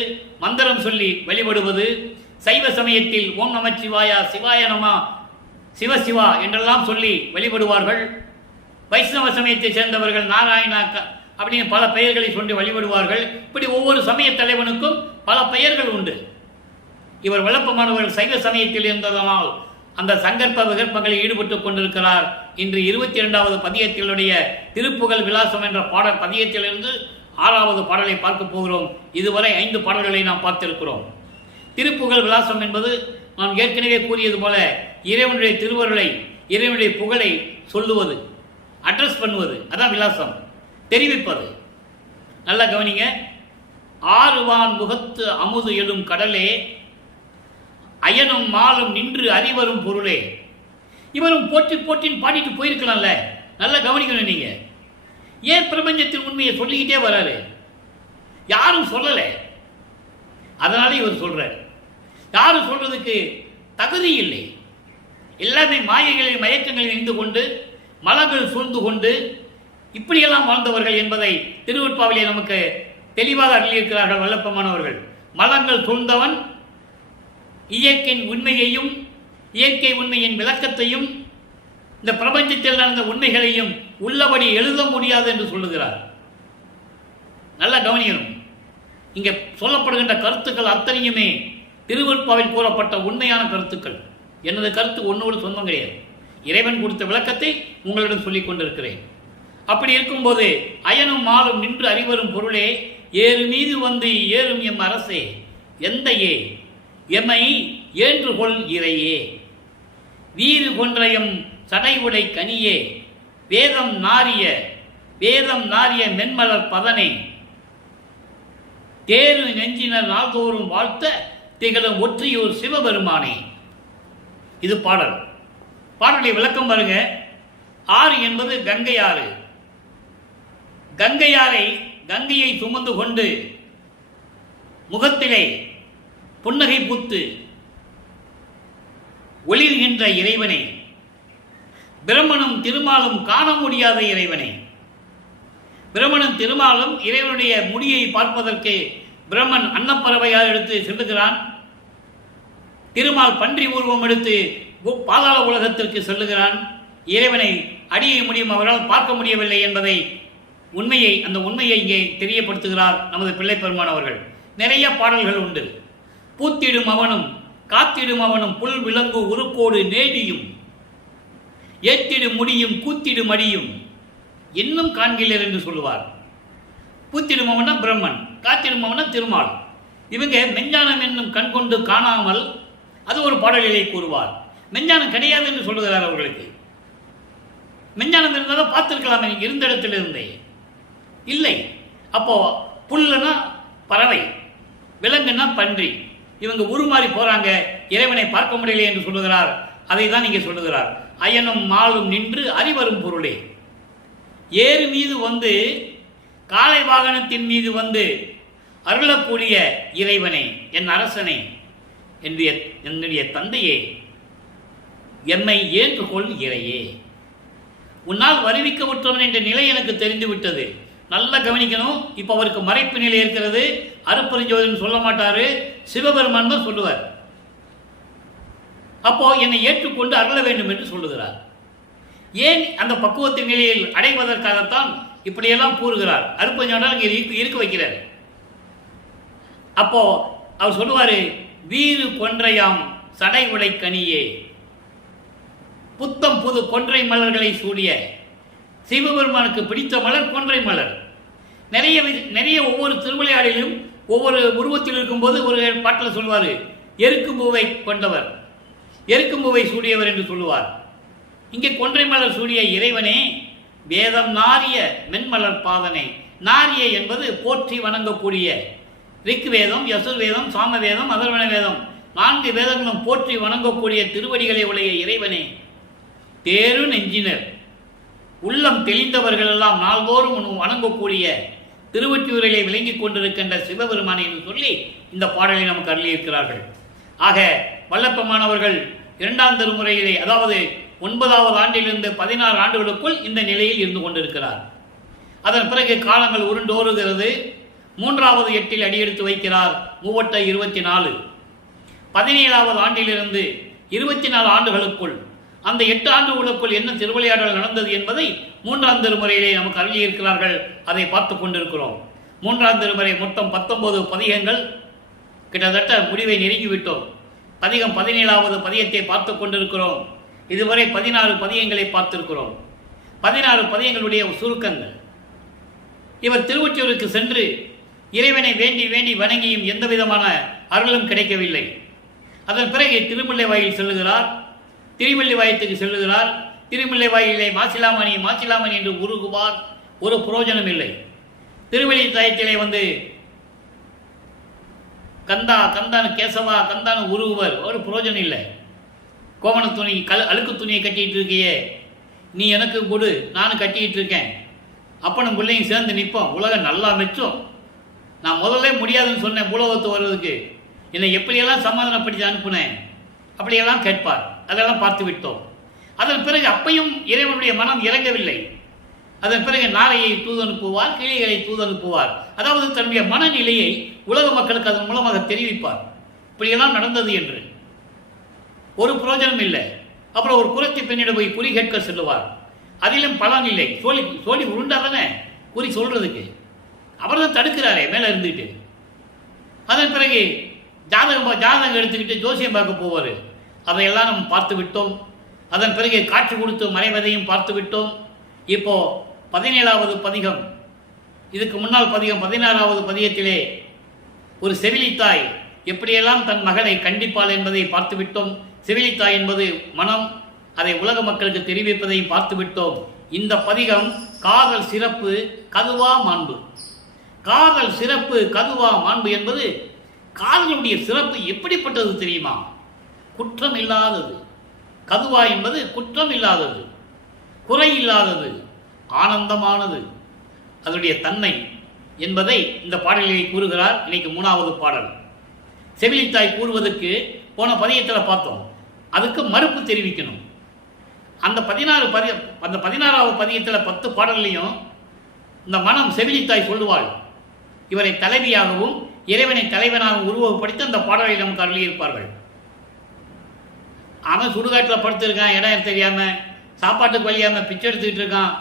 மந்திரம் சொல்லி வழிபடுவது. சைவ சமயத்தில் ஓம் நமச்சிவாயா சிவாய நம சிவசிவா என்றெல்லாம் சொல்லி வழிபடுவார்கள். வைஷ்ணவ சமயத்தை சேர்ந்தவர்கள் நாராயணா அப்படின்னு பல பெயர்களை சொல்லி வழிபடுவார்கள். இப்படி ஒவ்வொரு சமய தலைவனுக்கும் பல பெயர்கள் உண்டு. இவர் வள்ளற்பெருமானவர்கள் சைவ சமயத்தில் இருந்ததனால் அந்த சங்கற்ப விகற்பங்களில் ஈடுபட்டுக் கொண்டிருக்கிறார். இன்று 22வது பதியத்தினுடைய திருப்புகழ் விலாசம் என்ற பாடல் பதியத்திலிருந்து 6வது பாடலை பார்க்க போகிறோம். இதுவரை 5 பாடல்களை நாம் பார்த்திருக்கிறோம். திருப்புகழ் விலாசம் என்பது நாம் ஏற்கனவே கூறியது போல இறைவனுடைய திருவருளை, இறைவனுடைய புகழை சொல்லுவது, அட்ரஸ் பண்ணுவது, அதான் விலாசம், தெரிவிப்பது. நல்லா கவனிங்க. ஆறுவான் முகத்து அமுது எழும் கடலே, அயனும் மாலும் நின்று அறிவரும் பொருளே. இவரும் போற்றி போற்றின்னு பாடிட்டு போயிருக்கலாம்ல. நல்லா கவனிக்கணும். நீங்க ஏன் பிரபஞ்சத்தின் உண்மையை சொல்லிக்கிட்டே வராரு? யாரும் சொல்லல. அதனால இவர் சொல்றார். யாரும் சொல்றதுக்கு தகுதி இல்லை. எல்லாமே மாயைகளில் மயக்கங்களில் இருந்து கொண்டு மலங்கள் சூழ்ந்து கொண்டு இப்படியெல்லாம் வாழ்ந்தவர்கள் என்பதை திருவெட்பாவிலே நமக்கு தெளிவாக அருளியிருக்கிறார்கள் வள்ளற்பெருமானவர்கள். மலங்கள் சூழ்ந்தவன் இயற்கையின் உண்மையையும் இயற்கை உண்மையின் விளக்கத்தையும் இந்த பிரபஞ்சத்தில் நடந்த உண்மைகளையும் உள்ளபடி எழுத முடியாது என்று சொல்லுகிறார். நல்லா கவனிக்கணும். இங்கே சொல்லப்படுகின்ற கருத்துக்கள் அத்தனையுமே திருவெட்பாவில் கூறப்பட்ட உண்மையான கருத்துக்கள். எனது கருத்து ஒன்னோடு சொந்தம் கிடையாது. இறைவன் கொடுத்த விளக்கத்தை உங்களிடம் சொல்லிக் கொண்டிருக்கிறேன். அப்படி இருக்கும்போது அயனும் மாலும் நின்று அறிவரும் பொருளே, ஏறு மீது வந்து ஏறும் எம் அரசே, எந்தையே எம்மை ஏற்றுகொள் இறையே, வீறு கொன்றையம் சடைவுடை கனியே, வேதம் நாரிய மென்மலர் பதனை, தேரு நெஞ்சினர் நாள்தோறும் வாழ்த்த திகழும் ஒற்றியூர் சிவபெருமானே. இது பாடல். பாடலுடைய விளக்கம் பாருங்க. ஆறு என்பது கங்கை ஆறு. கங்கையை சுமந்து கொண்டு முகத்திலே புன்னகை பூத்து ஒளிர்கின்ற இறைவனை, பிரம்மனும் திருமாலும் காண முடியாத இறைவனை. பிரம்மனும் திருமாலும் இறைவனுடைய முடியை பார்ப்பதற்கு பிரம்மன் அன்னப்பறவையாக எடுத்து செல்லுகிறான். திருமால் பன்றி உருவம் எடுத்து பாதாள உலகத்திற்கு செல்லுகிறான். இறைவனை அடிய முடியும், அவரால் பார்க்க முடியவில்லை என்பதை அந்த உண்மையை இங்கே தெரியப்படுத்துகிறார் நமது பிள்ளை பெருமான் அவர்கள். நிறைய பாடல்கள் உண்டு. பூத்திடும் அவனும் காத்திடும் அவனும் புல் விலங்கு உருக்கோடு நேடியும் ஏத்திடு முடியும் கூத்திடு மடியும் இன்னும் காண்கிறீர் என்று சொல்லுவார். கூத்திடுமவனா பிரம்மன், காத்திடுமவனா திருமால். இவங்க மெஞ்ஞானம் என்னும் கண் கொண்டு காணாமல் அது ஒரு பாடலிலே கூறுவார். மெஞ்ஞானம் கிடையாது என்று சொல்லுகிறார் அவர்களுக்கு. மெஞ்ஞானம் இருந்தாலும் பார்த்துருக்கலாமே இருந்த இடத்துல இருந்தே இல்லை. அப்போ புல்லுனா பறவை, விலங்குன்னா பன்றி. இவங்க உருமாறி போறாங்க, இறைவனை பார்க்க முடியல என்று சொல்லுகிறார். அதை தான் இங்கே சொல்லுகிறார். அயனும் மாலும் நின்று அறிவரும் பொருளே. ஏறு மீது வந்து காளை வாகனத்தின் மீது வந்து அருளக்கூடிய இறைவனே, என் அரசனே, என்னுடைய தந்தையே, எம்மை ஏற்றுக்கொள் இறையே. உன்னால் வருவிக்கப்பட்டவன் என்ற நிலை எனக்கு தெரிந்து விட்டது. நல்லா கவனிக்கணும். இப்போ அவருக்கு மறைப்பு நிலை இருக்கிறது. அருப்பெருஞ்சோதின்னு சொல்ல மாட்டாரு, சிவபெருமான் தான் சொல்லுவார். அப்போ என்னை ஏற்றுக்கொண்டு அருள வேண்டும் என்று சொல்லுகிறார். ஏன் அந்த பக்குவத்தின் நிலையில் அடைவதற்காகத்தான் இப்படியெல்லாம் கூறுகிறார். அருப்பெருஞ்சோதியார் இங்கே இருக்க வைக்கிறார். அப்போ அவர் சொல்லுவாரு, வீறு கொன்றையாம் சடை உடை கனியே, புத்தம் புது கொன்றை மலர்களை சூடிய சிவபெருமானுக்கு பிடித்த மலர் கொன்றை மலர். நிறைய ஒவ்வொரு திருவிளையாடிலும் ஒவ்வொரு உருவத்தில் இருக்கும்போது ஒரு பாட்டில் சொல்வார், எருக்கும்பூவை கொண்டவர், எருக்கும்பூவை சூடியவர் என்று சொல்லுவார். இங்கே கொன்றை மலர் சூடிய இறைவனே, வேதம் நாரிய மென்மலர் பாதனை. நாரிய என்பது போற்றி வணங்கக்கூடிய ரிக் வேதம், யசுர் வேதம், சாம வேதம், அதர்வண வேதம், 4 வேதங்களும் போற்றி வணங்கக்கூடிய திருவடிகளை உடைய இறைவனே, தேரு நெஞ்சினர் உள்ளம் தெளிந்தவர்கள் எல்லாம் நாள்தோறும் வணங்கக்கூடிய திருவொற்றியூரிலே விளங்கிக் கொண்டிருக்கின்ற சிவபெருமானை என்று சொல்லி இந்த பாடலை நமக்கு அருளியிருக்கிறார்கள். ஆக வல்லப்பமானவர்கள் 2ஆம் திருமுறையிலே, அதாவது 9வது ஆண்டிலிருந்து 16 ஆண்டுகளுக்குள் இந்த நிலையில் இருந்து கொண்டிருக்கிறார். அதன் பிறகு காலங்கள் உருண்டோறுகிறது. 3வது எட்டில் அடியெடுத்து வைக்கிறார். 24. 17வது ஆண்டிலிருந்து 24 ஆண்டுகளுக்குள், அந்த 8 ஆண்டுகளுக்குள் என்ன திருவிளையாடல் நடந்தது என்பதை 3ஆம் திருமுறையிலே நமக்கு அருளியிருக்கிறார்கள். அதை பார்த்து கொண்டிருக்கிறோம். 3ஆம் திருமுறை மொத்தம் 19 பதிகங்கள். கிட்டத்தட்ட முடிவை நெருங்கிவிட்டோம். பதிகம் 17வது பதியத்தை பார்த்து கொண்டிருக்கிறோம். இதுவரை 16 பதியங்களை பார்த்திருக்கிறோம். 16 பதியங்களுடைய சுருக்கங்கள். இவர் திருவொற்றியூருக்கு சென்று இறைவனை வேண்டி வேண்டி வணங்கியும் எந்த விதமான அருளும் கிடைக்கவில்லை. அதன் பிறகு திருமுல்லைவாயில் செல்லுகிறார். திருமுல்லைவாயத்துக்கு செல்லுகிறார். திருமுல்லைவாயிலே மாசிலாமணி மாசிலாமணி என்று உருகுவார். ஒரு புரோஜனம் இல்லை. திருவெளித்தாயத்திலே வந்து கந்தா கந்தானு கேசவா கந்தானு உருகுவர். ஒரு புரோஜனம் இல்லை. கோமண துணி அழுக்கு துணியை கட்டிகிட்டு இருக்கியே, நீ எனக்கு கொடு, நானும் கட்டிக்கிட்டு இருக்கேன், அப்பனும் பிள்ளையும் சேர்ந்து நிற்போம், உலகம் நல்லா மெச்சும். நான் முதல்ல முடியாதுன்னு சொன்னேன் பூலோகத்து வர்றதுக்கு, என்னை எப்படியெல்லாம் சமாதானப்படுத்தி அனுப்புனேன், அப்படியெல்லாம் கேட்பார். அதெல்லாம் பார்த்து விட்டோம். அதன் பிறகு அப்பையும் இறைவனுடைய மனம் இறங்கவில்லை. அதன் பிறகு நாரையை தூதனுப்புவார், கிளிகளை தூதனுப்புவார். அதாவது தன்னுடைய மனநிலையை உலக மக்களுக்கு அதன் மூலமாக தெரிவிப்பார், இப்படியெல்லாம் நடந்தது என்று. ஒரு புரோஜனம் இல்லை. அப்புறம் ஒரு குரத்தி பெண்ணிடம் போய் குறி கேட்க செல்லுவார். அதிலும் பலன் இல்லை. சோழி உருண்டாதானே குறி சொல்றதுக்கு. அவர் தான் தடுக்கிறாரே மேலே இருந்துக்கிட்டு. அதன் பிறகு ஜாதகம் எடுத்துக்கிட்டு ஜோசியம் பார்க்க போவார். அதையெல்லாம் நம்ம பார்த்து விட்டோம். அதன் பிறகு காட்சி கொடுத்து மறைவதையும் பார்த்து விட்டோம். இப்போ 17வது பதிகம், இதுக்கு முன்னால் பதிகம் 16வது பதிகத்திலே ஒரு செவிலித்தாய் எப்படியெல்லாம் தன் மகனை கண்டிப்பாள் என்பதை பார்த்து விட்டோம். செவிலித்தாய் என்பது மனம், அதை உலக மக்களுக்கு தெரிவிப்பதையும் பார்த்து விட்டோம். இந்த பதிகம் காதல் சிறப்பு கதுவா மாண்பு. காதல் சிறப்பு கதுவா மாண்பு என்பது காதலுடைய சிறப்பு எப்படிப்பட்டது தெரியுமா? குற்றம் இல்லாதது. கதுவா என்பது குற்றம் இல்லாதது, குறை இல்லாதது, ஆனந்தமானது, அதனுடைய தன்மை என்பதை இந்த பாடலிலே கூறுகிறார். இன்னைக்கு 3வது பாடல். செவிலித்தாய் கூறுவதற்கு போன பதியத்தில் பார்த்தோம். அதுக்கு மறுப்பு தெரிவிக்கணும். அந்த 16வது பதியத்தில் 10 பாடல்லையும் இந்த மனம் செவிலித்தாய் சொல்லுவாள். இவரை தலைவியாகவும் இறைவனை தலைவனாகவும் உருவப்படுத்தி அந்த பாடலை நமக்கு அருளியிருப்பார்கள். அவன் சுடுகாட்டில் படுத்திருக்கான், இடம் தெரியாமல், சாப்பாட்டுக்கு வழியாமல் பிச்சை எடுத்துக்கிட்டு இருக்கான்,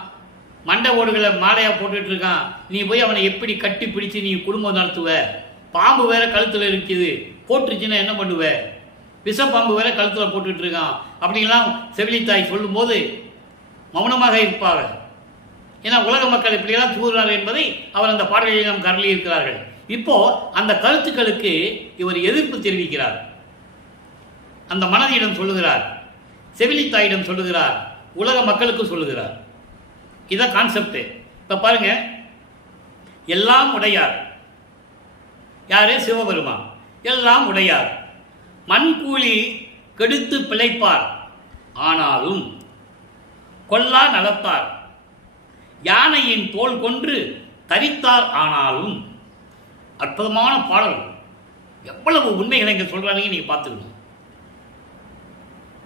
மண்டை ஓடுகளை மாலையாக போட்டுக்கிட்டு இருக்கான். நீ போய் அவனை எப்படி கட்டி பிடிச்சி நீ குடும்பம் நடத்துவ? பாம்பு வேற கழுத்தில் இருக்குது, போட்டுருச்சுன்னா என்ன பண்ணுவ? விஷப்பாம்பு வேற கழுத்தில் போட்டுட்டு இருக்கான் அப்படின்லாம் செவிலித்தாய் சொல்லும்போது மௌனமாக இருப்பார்கள். ஏன்னா உலக மக்கள் இப்படியெல்லாம் கூறுகிறார் என்பதை அவர் அந்த பாடலில் நாம் கரலி இருக்கிறார்கள். இப்போ அந்த கருத்துக்களுக்கு இவர் எதிர்ப்பு தெரிவிக்கிறார். அந்த மனதிடம் சொல்லுகிறார், செவிலித்தாயிடம் சொல்லுகிறார், உலக மக்களுக்கு சொல்லுகிறார். இதான் கான்செப்ட். இப்ப பாருங்க, எல்லாம் உடையார் யாரு? சிவபெருமான். எல்லாம் உடையார், மண்கூலி கெடுத்து பிழைப்பார், ஆனாலும் கொல்லா நலத்தார், யானையின் தோல் கொன்று தரித்தார், ஆனாலும். அற்புதமான பாடல். எவ்வளவு உண்மைகளை இங்க சொல்றாங்க நீங்க பார்த்துக்கணும்.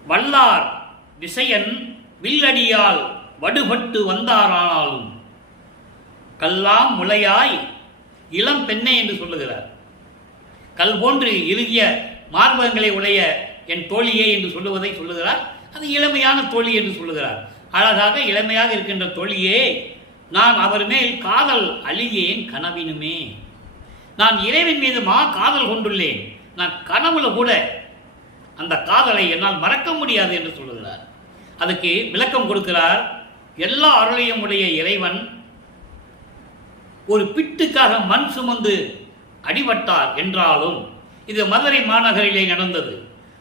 வல்லார் விசயன் வில்லடியால் வடுபட்டு வந்தாரானாலும் கல்லாம் முளையாய் இளம் பெண்ணே என்று சொல்லுகிறார். கல் போன்று இறுகிய மார்பகங்களை உடைய என் தோழியே என்று சொல்லுவதை சொல்லுகிறார். அது இளமையான தோழி என்று சொல்லுகிறார். அழகாக இளமையாக இருக்கின்ற தோழியே, நான் அவர் மேல் காதல் அழியேன் கனவினுமே. நான் இறைவன் மீது காதல் கொண்டுள்ளேன். நான் கனவுல கூட அந்த காதலை என்னால் மறக்க முடியாது என்று சொல்லுகிறார். அதுக்கு விளக்கம் கொடுக்கிறார். எல்லா அருளையும் உடைய இறைவன் ஒரு பிட்டுக்காக மண் சுமந்து அடிபட்டார் என்றாலும், இது மதுரை மாநகரிலே நடந்தது.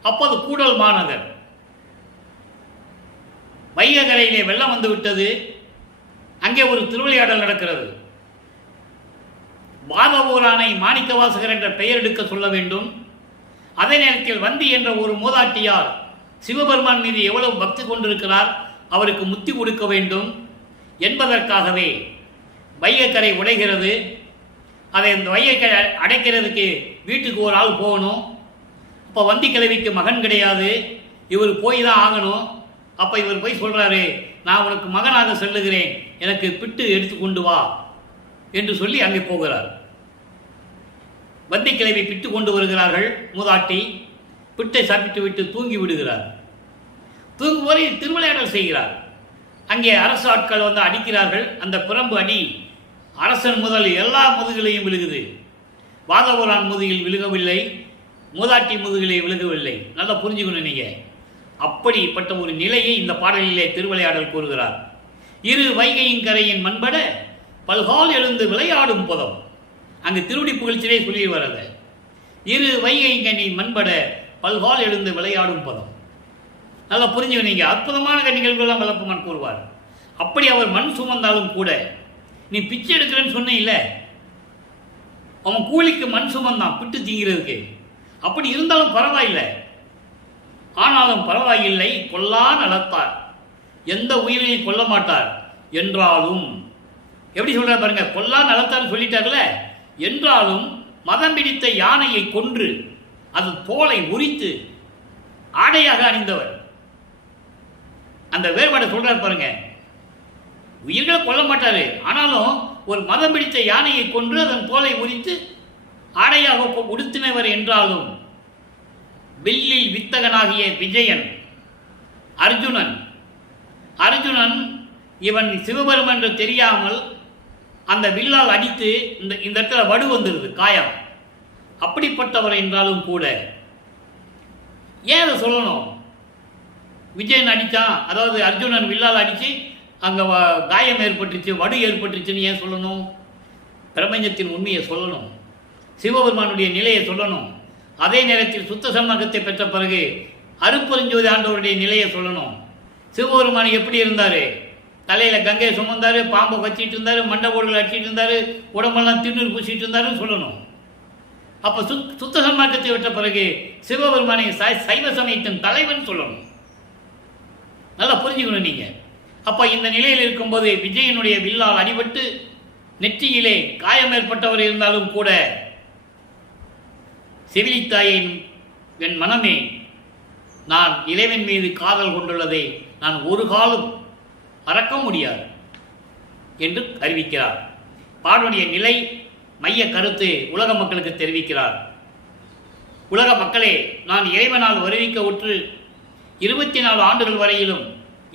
அப்போது கூடல் மாநகர், வைகரையிலே வெள்ளம் வந்து விட்டது. அங்கே ஒரு திருவிளையாடல் நடக்கிறது. வாதவூரானை மாணிக்கவாசகர் என்ற பெயர் எடுக்க சொல்ல வேண்டும். அதே நேரத்தில் வந்தி என்ற ஒரு மூதாட்டியார் சிவபெருமான் மீது எவ்வளவு பக்தி கொண்டிருக்கிறார், அவருக்கு முத்தி கொடுக்க வேண்டும் என்பதற்காகவே வைகக்கரை உடைகிறது. அதை அந்த வைகக்கரை அடைக்கிறதுக்கு வீட்டுக்கு ஒரு ஆள் போகணும். அப்போ வந்தி கிழவிக்கு மகன் கிடையாது, இவர் போய் தான் ஆகணும். அப்போ இவர் போய் சொல்கிறாரு, நான் உனக்கு மகனாக செல்லுகிறேன், எனக்கு பிட்டு எடுத்து கொண்டு வா என்று சொல்லி அங்கே போகிறார். வந்தி கிழவி பிட்டு கொண்டு வருகிறார்கள். மூதாட்டி பிட்டை சாப்பிட்டு விட்டு தூங்கி விடுகிறார். தூங்கும்போது திருவிளையாடல் செய்கிறார். அங்கே அரசு ஆட்கள் வந்து அடிக்கிறார்கள். அந்த பிரம்பு அடி அரசன் முதல் எல்லா முதுகிலையும் விழுகுது. வாதவூரான் முதுகில் விழுகவில்லை, மூதாட்டி முதுகிலே விழுகவில்லை. நல்லா புரிஞ்சுக்கணும் நீங்க. அப்படிப்பட்ட ஒரு நிலையை இந்த பாடலிலே திருவிளையாடல் கூறுகிறார். இரு வைகையின் கரையின் மண்பட பல்கால் எழுந்து விளையாடும் புதம். அங்கு திருவடி புகழ்ச்சியிலே சொல்லி வரது. இரு வைகைங்கனி மண்பட பல்கால் எழுந்து விளையாடும் பதம். நல்லா புரிஞ்சுக்கணீங்க. அற்புதமான நிகழ்வுகள்லாம் விளப்பமான் கூறுவார். அப்படி அவர் மண் சுமந்தாலும் கூட, நீ பிச்சை எடுக்கிறேன்னு சொன்ன இல்லை, அவன் கூலிக்கு மண் சுமந்தான் பிட்டு தீங்கிறதுக்கு. அப்படி இருந்தாலும் பரவாயில்லை, ஆனாலும் பரவாயில்லை, கொல்லா நலத்தார், எந்த உயிரையும் கொல்ல மாட்டார் என்றாலும். எப்படி சொல்ற பாருங்க, கொல்லா நலத்தார் சொல்லிட்டார்ல, என்றாலும் மதம் பிடித்த யானையை கொன்று அது தோலை உரித்து ஆடையாக அணிந்தவர். அந்த வேறுபாடு சொல்றார் பாருங்க. உயிர்களை கொல்ல மாட்டாரு, ஆனாலும் ஒரு மதம் பிடித்த யானையை கொன்று அதன் தோலை உரித்து ஆடையாக உடுத்தினவர் என்றாலும். வில்லில் வித்தகனாகிய விஜயன் அர்ஜுனன் இவன் சிவபெருமன் என்று தெரியாமல் அந்த வில்லால் அடித்து இந்த இடத்துல வடு வந்துருது, காயம். அப்படிப்பட்டவர் என்றாலும் கூட ஏன் அதை சொல்லணும்? விஜயன் அடித்தான், அதாவது அர்ஜுனன் வில்லால் அடித்து அங்கே காயம் ஏற்பட்டுச்சு, வடு ஏற்பட்டுச்சுன்னு ஏன் சொல்லணும்? பிரபஞ்சத்தின் உண்மையை சொல்லணும், சிவபெருமானுடைய நிலையை சொல்லணும். அதே நேரத்தில் சுத்த சம்மகத்தை பெற்ற பிறகு அருப்பெருஞ்சோதி ஆண்டவருடைய நிலையை சொல்லணும். சிவபெருமான் எப்படி இருந்தார்? தலையில் கங்கையை சுமந்தார், பாம்பை வச்சிட்டு இருந்தார், மண்டபோடுகளை அடிச்சிட்டு இருந்தார், உடம்பெல்லாம் திண்ணூர் பூசிட்டு இருந்தாருன்னு சொல்லணும். அப்போ சுத்த சன்மார்க்கத்தை விட்ட பிறகு சிவபெருமானை சைவ சமயத்தின் தலைவன் சொல்லணும். நல்லா புரிஞ்சுக்கணும் நீங்க. அப்போ இந்த நிலையில் இருக்கும்போது விஜயனுடைய வில்லால் அடிபட்டு நெற்றியிலே காயம் ஏற்பட்டவர் இருந்தாலும் கூட, செவிலித்தாயின் என் மனமே, நான் இறைவன் மீது காதல் கொண்டுள்ளதை நான் ஒரு காலம் மறக்க முடியாது என்று அறிவிக்கிறார். பாடலுடைய நிலை மைய கருத்து உலக மக்களுக்கு தெரிவிக்கிறார். உலக மக்களே, நான் இறைவனால் வருவிக்க உற்று 24 ஆண்டுகள் வரையிலும்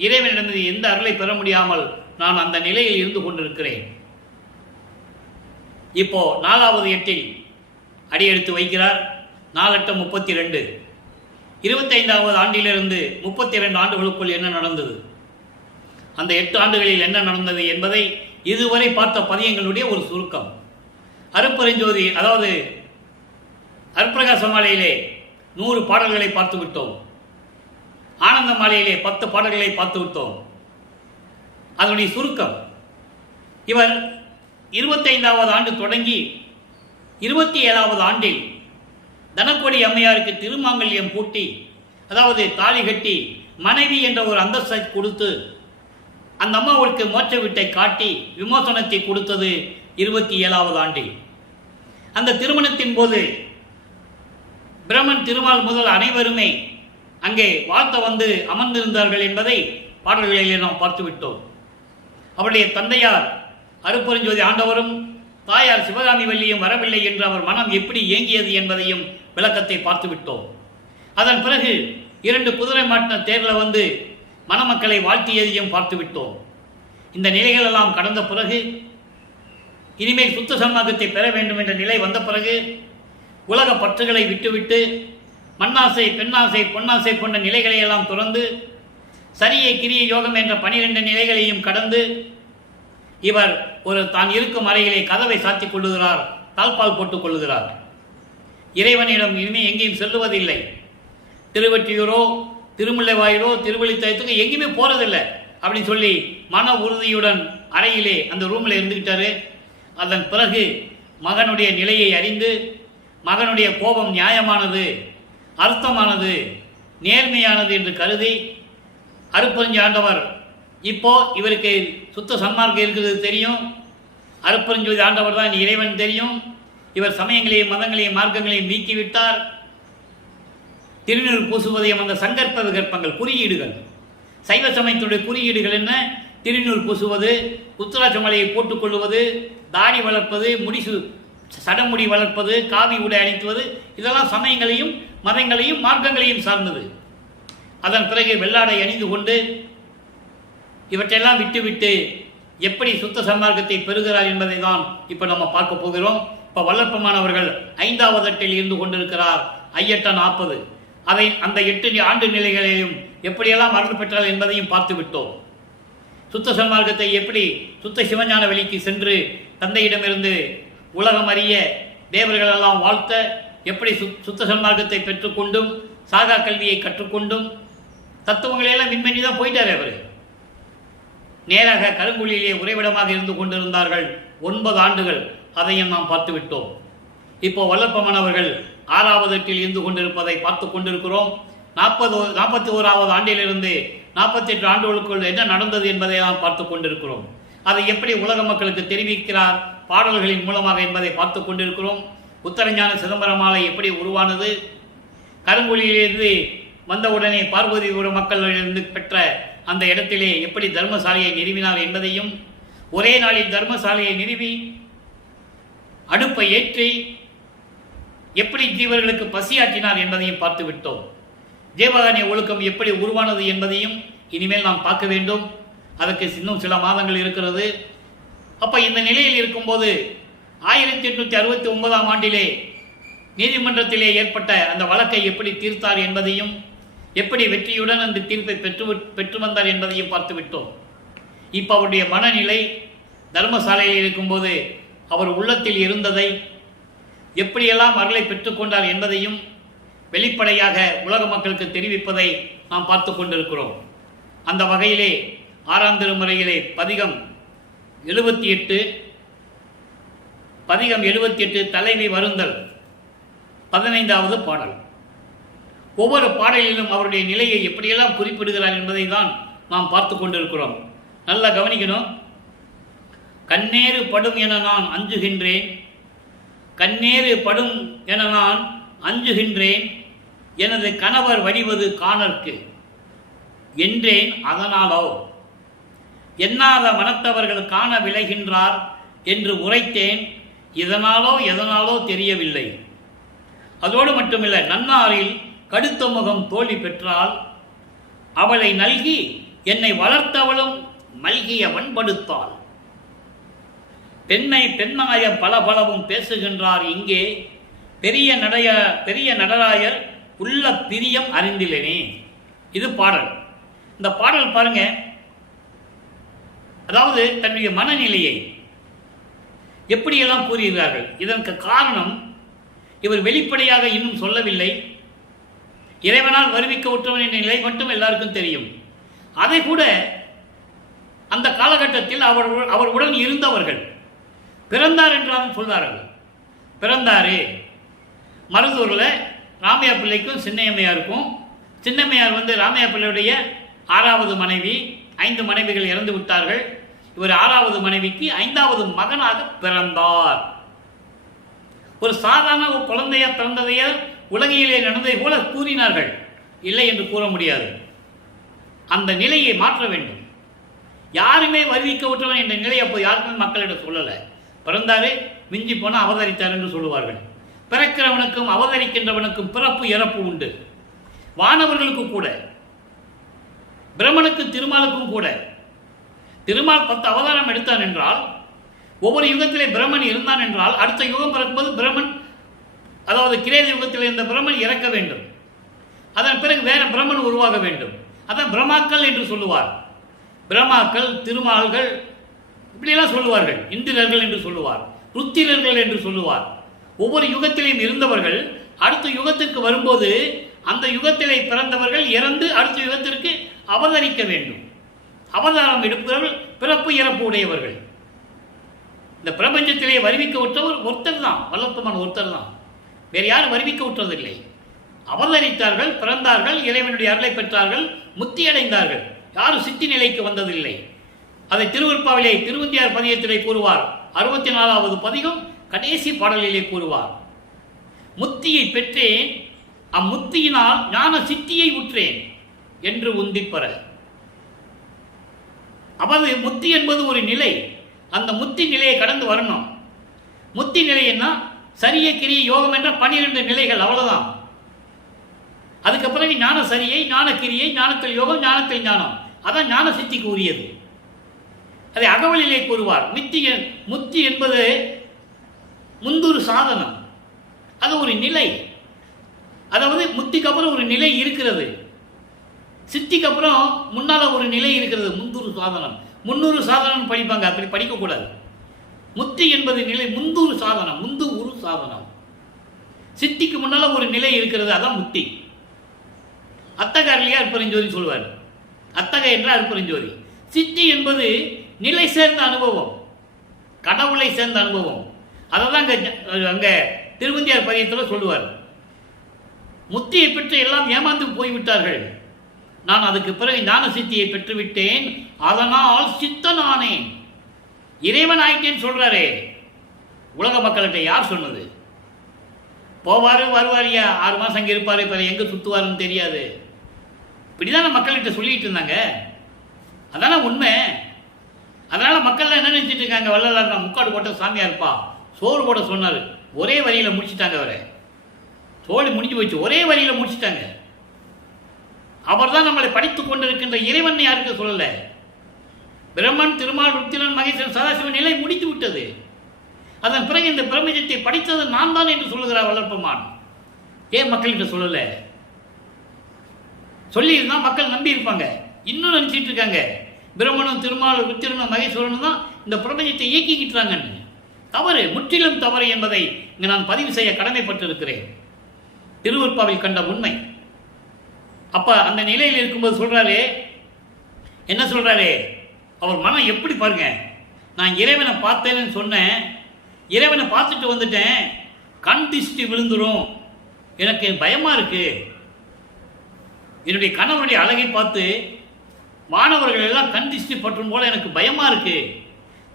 இறைவனிடமிருந்து எந்த அருளை பெற முடியாமல் நான் அந்த நிலையில் இருந்து கொண்டிருக்கிறேன். இப்போ 4வது எட்டில் அடியெடுத்து வைக்கிறார். 4 8 32. 25வது ஆண்டிலிருந்து 32 ஆண்டுகளுக்குள் என்ன நடந்தது, அந்த 8 ஆண்டுகளில் என்ன நடந்தது என்பதை இதுவரை பார்த்த பதியங்களுடைய ஒரு சுருக்கம். அருட்பெருஞ்சோதி, அதாவது அருட்பிரகாச மாலையிலே 100 பாடல்களை பார்த்து விட்டோம். ஆனந்த மாலையிலே 10 பாடல்களை பார்த்து விட்டோம். அதனுடைய சுருக்கம், இவர் 25வது ஆண்டு தொடங்கி 27வது ஆண்டில் தனக்கொடி அம்மையாருக்கு திருமாங்கல்யம் பூட்டி, அதாவது தாலி கட்டி மனைவி என்ற ஒரு அந்தஸ்தை கொடுத்து அந்த அம்மாவுக்கு மோட்ச வீட்டை காட்டி விமோசனத்தை கொடுத்தது 27வது ஆண்டில். அந்த திருமணத்தின் போது பிரம்மன், திருமால் முதல் அனைவருமே அங்கே வாழ்த்த வந்து அமர்ந்திருந்தார்கள் என்பதை பாடல்களிலே நாம் பார்த்துவிட்டோம். அவருடைய தந்தையார் அருட்பெருஞ்சோதி ஆண்டவரும் தாயார் சிவகாமி வள்ளியும் வரவில்லை என்று அவர் மனம் எப்படி ஏங்கியது என்பதையும் விளக்கத்தை பார்த்துவிட்டோம். அதன் பிறகு 2 குதிரை மாட்டின தேரில் வந்து மணமக்களை வாழ்த்தியதையும் பார்த்துவிட்டோம். இந்த நிலைகளெல்லாம் கடந்த பிறகு இனிமேல் சுத்த சன்மார்க்கத்தை பெற வேண்டும் என்ற நிலை வந்த பிறகு உலக பற்றுகளை விட்டுவிட்டு மண்ணாசை, பெண்ணாசை, பொன்னாசை போன்ற நிலைகளை எல்லாம் துறந்து சரியை, கிரியை, யோகம் என்ற 12 நிலைகளையும் கடந்து இவர் ஒரு தான் இருக்கும் அறையிலே கதவை சாத்திக் கொள்ளுகிறார், தாழ்பால் போட்டுக் கொள்ளுகிறார். இறைவனிடம் இனிமேல் எங்கேயும் செல்லுவதில்லை. திருவெற்றியூரோ, திருமுல்லைவாயிலோ, திருவள்ளித்தாயத்துக்கு எங்கேயுமே போறதில்லை அப்படின்னு சொல்லி மன உறுதியுடன் அறையிலே அந்த ரூமில் இருந்துக்கிட்டாரு. அதன் பிறகு மகனுடைய நிலையை அறிந்து, மகனுடைய கோபம் நியாயமானது, அர்த்தமானது, நேர்மையானது என்று கருதி அருட்பெருஞ்சோதி ஆண்டவர், இப்போ இவருக்கு சுத்த சன்மார்க்கம் இருக்கிறது தெரியும், அருட்பெருஞ்சோதி ஆண்டவர் தான் இறைவன் தெரியும், இவர் சமயங்களையும் மதங்களையும் மார்க்கங்களையும் நீக்கிவிட்டார். திருநீர் பூசுவதையும் அந்த சங்கற்ப விகற்பங்கள், குறியீடுகள், சைவ சமயத்துடைய குறியீடுகள் என்ன? திருநீர் பூசுவது, உத்தராட்ச மலையை போட்டுக்கொள்வது, தாடி வளர்ப்பது, சடமுடி வளர்ப்பது, காவி உடை அணித்துவது, இதெல்லாம் சமயங்களையும் மதங்களையும் மார்க்கங்களையும் சார்ந்தது. அதன் பிறகு வெள்ளாடை அணிந்து கொண்டு இவற்றையெல்லாம் விட்டுவிட்டு எப்படி சுத்த சன்மார்க்கத்தை பெறுகிறார் என்பதை தான் இப்போ நம்ம பார்க்க போகிறோம். இப்போ வல்லற்பமானவர்கள் 5வது எட்டில் இருந்து கொண்டிருக்கிறார். ஐயட்ட 40 அதை அந்த 8 ஆண்டு நிலைகளையும் எப்படியெல்லாம் அருள் பெற்றார் என்பதையும் பார்த்து விட்டோம். சுத்த சன்மார்க்கத்தை எப்படி சுத்த சிவஞான வெளிக்கு சென்று தந்தையிடமிருந்து உலகம் அறிய தேவர்களெல்லாம் வாழ்த்த எப்படி சுத்த சன்மார்க்கத்தை பெற்றுக்கொண்டும் சாகா கல்வியை கற்றுக்கொண்டும் தத்துவங்களையெல்லாம் விண்மணி தான் போயிட்டார். அவர் நேராக கருங்குழியிலே உறைவிடமாக இருந்து கொண்டிருந்தார்கள் 9 ஆண்டுகள். அதையும் நாம் பார்த்து விட்டோம். இப்போ வல்லற்பமானவர்கள் 6வது எட்டில் இருந்து கொண்டிருப்பதை பார்த்து கொண்டிருக்கிறோம். 41வது ஆண்டிலிருந்து 48 ஆண்டுகளுக்குள் என்ன நடந்தது என்பதை நாம் பார்த்து கொண்டிருக்கிறோம். அதை எப்படி உலக மக்களுக்கு தெரிவிக்கிறார் பாடல்களின் மூலமாக என்பதை பார்த்து கொண்டிருக்கிறோம். உத்தரஞான சிதம்பரமாலை எப்படி உருவானது, கருங்குழியிலிருந்து வந்தவுடனே பார்வதிபுரம் மக்களிலிருந்து பெற்ற அந்த இடத்திலே எப்படி தர்மசாலையை நிறுவினார் என்பதையும், ஒரே நாளில் தர்மசாலையை நிறுவி அடுப்பை ஏற்றி எப்படி ஜீவர்களுக்கு பசியாற்றினார் என்பதையும் பார்த்து விட்டோம். ஜீவகாருண்ய ஒழுக்கம் எப்படி உருவானது என்பதையும் இனிமேல் நாம் பார்க்க வேண்டும். அதற்கு இன்னும் சில மாதங்கள் இருக்கிறது. அப்போ இந்த நிலையில் இருக்கும்போது 1869ஆம் ஆண்டிலே நீதிமன்றத்திலே ஏற்பட்ட அந்த வழக்கை எப்படி தீர்த்தார் என்பதையும், எப்படி வெற்றியுடன் அந்த தீர்ப்பை பெற்று வந்தார் என்பதையும் பார்த்து விட்டோம். இப்போ அவருடைய மனநிலை தர்மசாலையில் இருக்கும்போது அவர் உள்ளத்தில் இருந்ததை, எப்படியெல்லாம் அருளை பெற்றுக்கொண்டார் என்பதையும் வெளிப்படையாக உலக மக்களுக்கு தெரிவிப்பதை நாம் பார்த்து கொண்டிருக்கிறோம். அந்த வகையிலே 6ஆம் திருமுறையிலே பதிகம் 78 தலைவி வருந்தல் 15வது பாடல். ஒவ்வொரு பாடலிலும் அவருடைய நிலையை எப்படியெல்லாம் குறிப்பிடுகிறார் என்பதை தான் நாம் பார்த்து கொண்டிருக்கிறோம். நல்லா கவனிக்கணும். கண்ணேறு படும் என நான் அஞ்சுகின்றேன், கண்ணேறு படும் என நான் அஞ்சுகின்றேன், எனது கணவர் வடிவது காணற்கு என்றேன், அதனாலோ எண்ணாத மனத்தவர்கள் காண விளைகின்றார் என்று உரைத்தேன், இதனாலோ எதனாலோ தெரியவில்லை. அதோடு மட்டுமில்லை, நன்னாரில் கடுத்த முகம் தோல்வி பெற்றால் அவளை நல்கி என்னை வளர்த்தவளும் மல்கிய வன்படுத்தாள். பெண்ணை பெண்ணாய பலபலவும் பேசுகின்றார் இங்கே பெரிய நடராயர் உள்ள பிரியம் அறிந்திலனே. இது பாடல். இந்த பாடல் பாருங்க, அதாவது தன்னுடைய மனநிலையை எப்படியெல்லாம் கூறுகிறார்கள். இதற்கு காரணம் இவர் வெளிப்படையாக இன்னும் சொல்லவில்லை. இறைவனால் வருவிக்க உற்றவன் என்ற நிலை மட்டும் எல்லாருக்கும் தெரியும். அதை கூட அந்த காலகட்டத்தில் அவருடன் இருந்தவர்கள் பிறந்தார் என்றாலும் சொல்வார்கள். பிறந்தாரு மருதூரில் ராமையா பிள்ளைக்கும் சின்னையம்மையாருக்கும். சின்னம்மையார் ராமையா பிள்ளையுடைய 6வது மனைவி. 5 மனைவிகள் இறந்து விட்டார்கள். இவர் 6வது மனைவிக்கு 5வது மகனாக பிறந்தார். ஒரு சாதாரண ஒரு குழந்தையா பிறந்ததைய உலகிலே நடந்ததை போல கூறினார்கள். இல்லை என்று கூற முடியாது. அந்த நிலையை மாற்ற வேண்டும். யாருமே வருவிக்க விட்டவன் என்ற நிலையை அப்போ யாருக்குமே மக்களிடம் சொல்லலை. பிறந்தாரு, மிஞ்சி போனால் அவதரித்தார் என்று சொல்லுவார்கள். பிறக்கிறவனுக்கும் அவதரிக்கின்றவனுக்கும் பிறப்பு இறப்பு உண்டு. வானவர்களுக்கு கூட, பிரம்மனுக்கும் திருமாலுக்கும் கூட. திருமால் 10 அவதாரம் எடுத்தான் என்றால், ஒவ்வொரு யுகத்திலே பிரம்மன் இருந்தான் என்றால், அடுத்த யுகம் பிறக்கும்போது பிரம்மன், அதாவது கிரேத யுகத்தில் இருந்த பிரம்மன் இறக்க வேண்டும். அதன் பிறகு வேற பிரம்மன் உருவாக வேண்டும். அதான் பிரம்மாக்கள் என்று சொல்லுவார். பிரம்மாக்கள், திருமால்கள் இப்படியெல்லாம் சொல்லுவார்கள். இந்திரர்கள் என்று சொல்லுவார், ருத்திரர்கள் என்று சொல்லுவார். ஒவ்வொரு யுகத்திலையும் இருந்தவர்கள் அடுத்த யுகத்திற்கு வரும்போது அந்த யுகத்திலே பிறந்தவர்கள் இறந்து அடுத்த யுகத்திற்கு அவதரிக்க வேண்டும். அவதாரம் எடுப்பவர்கள் பிறப்பு இறப்பு உடையவர்கள். இந்த பிரபஞ்சத்திலே வருவிக்க விட்டவர் ஒருத்தர் தான், வல்லப்பமான் ஒருத்தர் தான். வேறு யாரும் வருவிக்க விட்டதில்லை. அவதரித்தார்கள், பிறந்தார்கள், இறைவனுடைய அருளை பெற்றார்கள், முத்தி அடைந்தார்கள். யாரும் சித்தி நிலைக்கு வந்ததில்லை. அதை திருவருட்பாவிலே திருவந்தியார் பதிகத்திலே கூறுவார். 64வது பதிகம் கடைசி பாடலிலே கூறுவார். முத்தியை பெற்றேன், அம்முத்தியினால் ஞான சித்தியை உற்றேன் என்று உந்திப்பற. அதாவது முத்தி என்பது ஒரு நிலை. அந்த முத்தி நிலையை கடந்து வரணும். முத்தி நிலைன்னா சரிய கிரிய யோகம் என்ற 12 நிலைகள், அவ்வளவுதான். அதுக்கு பிறகு ஞான சரியை, ஞான கிரியை, ஞானத்தில் யோகம், ஞானத்தில் ஞானம். அதான் ஞான சித்திக்கு உரியது. அதை அகவலிலே கூறுவார். முத்தி என்பது முந்தொரு சாதனம். அது ஒரு நிலை. அதாவது முத்திக்கு அப்புறம் ஒரு நிலை இருக்கிறது, சித்திக்கு அப்புறம் முன்னால ஒரு நிலை இருக்கிறது. முந்தொரு சாதனம், 300 சாதனம் படிப்பாங்க, அப்படி படிக்கக்கூடாது. முத்தி என்பது நிலை, முந்தொரு சாதனம், முந்து ஒரு சாதனம். சித்திக்கு முன்னால ஒரு நிலை இருக்கிறது, அதான் முத்தி. அத்தக அருளியா அற்புதஞ்சோதி சொல்வார். அத்தக என்ற அற்புதஞ்சோதி. சித்தி என்பது நிலை சேர்ந்த அனுபவம், கடவுளை சேர்ந்த அனுபவம். அதை தான் அங்க திருவந்தியார் பதியத்தில் சொல்லுவார். முத்தியை பெற்று எல்லாம் ஏமாந்து போய்விட்டார்கள். நான் அதுக்கு பிறகு ஞான சித்தியை பெற்றுவிட்டேன், அதனால் சித்தனானேன், இறைவன் ஆயிட்டேன்னு சொல்றாரே. உலக மக்கள்கிட்ட யார் சொன்னது? போவாரு வருவாரியா, 6 மாசம் அங்கே இருப்பாரு, இப்போ எங்க சுத்துவாருன்னு தெரியாது. இப்படிதான மக்கள்கிட்ட சொல்லிட்டு இருந்தாங்க. அதான உண்மை. அதனால மக்கள் என்ன நினைச்சிட்டு இருக்காங்க? வள்ளலார் நான் முக்காடு போட்ட சாமியா இருப்பா, சோறு போட சொன்னாரு, ஒரே வரியில முடிச்சுட்டாங்க. அவரை சோழி முடிஞ்சு போச்சு, ஒரே வரியில முடிச்சுட்டாங்க. அவர் தான் நம்மளை படித்துக் கொண்டிருக்கின்ற இறைவன் யாருக்கு சொல்லல. பிரம்மன், திருமால், ருத்திரன், மகேஸ்வரன், சதாசிவன் நிலை முடித்து விட்டது. அதன் பிறகு இந்த பிரபஞ்சத்தை படித்தது நான் தான் என்று சொல்லுகிறார் வளர்ப்பமான். ஏன் மக்கள்கிட்ட சொல்லல? சொல்லியிருந்தா மக்கள் நம்பி இருப்பாங்க. இன்னும் நினைச்சிட்டு இருக்காங்க பிரம்மனும், திருமால், ருத்திரனும், மகேஸ்வரனும் தான் இந்த பிரபஞ்சத்தை இயக்கிக்கிட்டாங்கன்னு. தவறு, முற்றிலும் தவறு என்பதை இங்கு நான் பதிவு செய்ய கடமைப்பட்டிருக்கிறேன். திருவருட்பாவில் கண்ட உண்மை. அப்ப அந்த நிலையில் இருக்கும்போது சொல்றாரு, என்ன சொல்றாரு? அவர் மனம் எப்படி பாருங்க. நான் இறைவனை பார்த்தேன்னு சொன்னேன், இறைவனை பார்த்துட்டு வந்துட்டேன், கண் திஷ்டி விழுந்துரும், எனக்கு பயமா இருக்கு. என்னுடைய கணவனுடைய அழகை பார்த்து மாணவர்கள் எல்லாம் கண் திஷ்டி பற்றும் போல எனக்கு பயமா இருக்கு.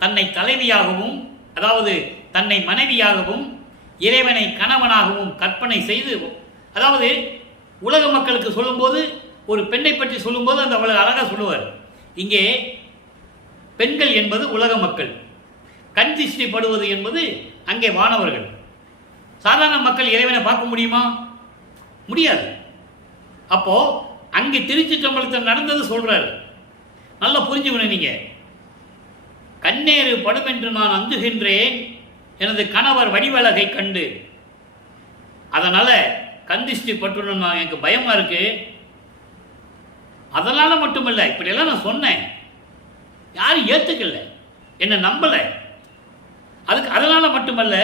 தன்னை தலைவியாகவும், அதாவது தன்னை மனைவியாகவும், இறைவனை கணவனாகவும் கற்பனை செய்து, அதாவது உலக மக்களுக்கு சொல்லும்போது, ஒரு பெண்ணை பற்றி சொல்லும்போது அந்த அவ்வளவு அழகா சொல்லுவார். இங்கே பெண்கள் என்பது உலக மக்கள், கண் திஷ்டி படுவது என்பது அங்கே வானவர்கள். சாதாரண மக்கள் இறைவனை பார்க்க முடியுமா? முடியாது. அப்போ அங்கே திருச்சிற்றம்பலத்தில் நடந்தது சொல்றாரு. நல்லா புரிஞ்சுக்கணும் நீங்க. கண்ணேறு படும் என்று நான் அஞ்சுகின்றேன், எனது கணவர் வடிவழகை கண்டு. அதனால கந்திஷ்டி பட்டுன்னு எனக்கு பயமாக இருக்கு. அதனால் மட்டுமல்ல, இப்படியெல்லாம் நான் சொன்னேன், யாரும் ஏற்றுக்கல, என்னை நம்பலை. அதனால் மட்டுமல்ல,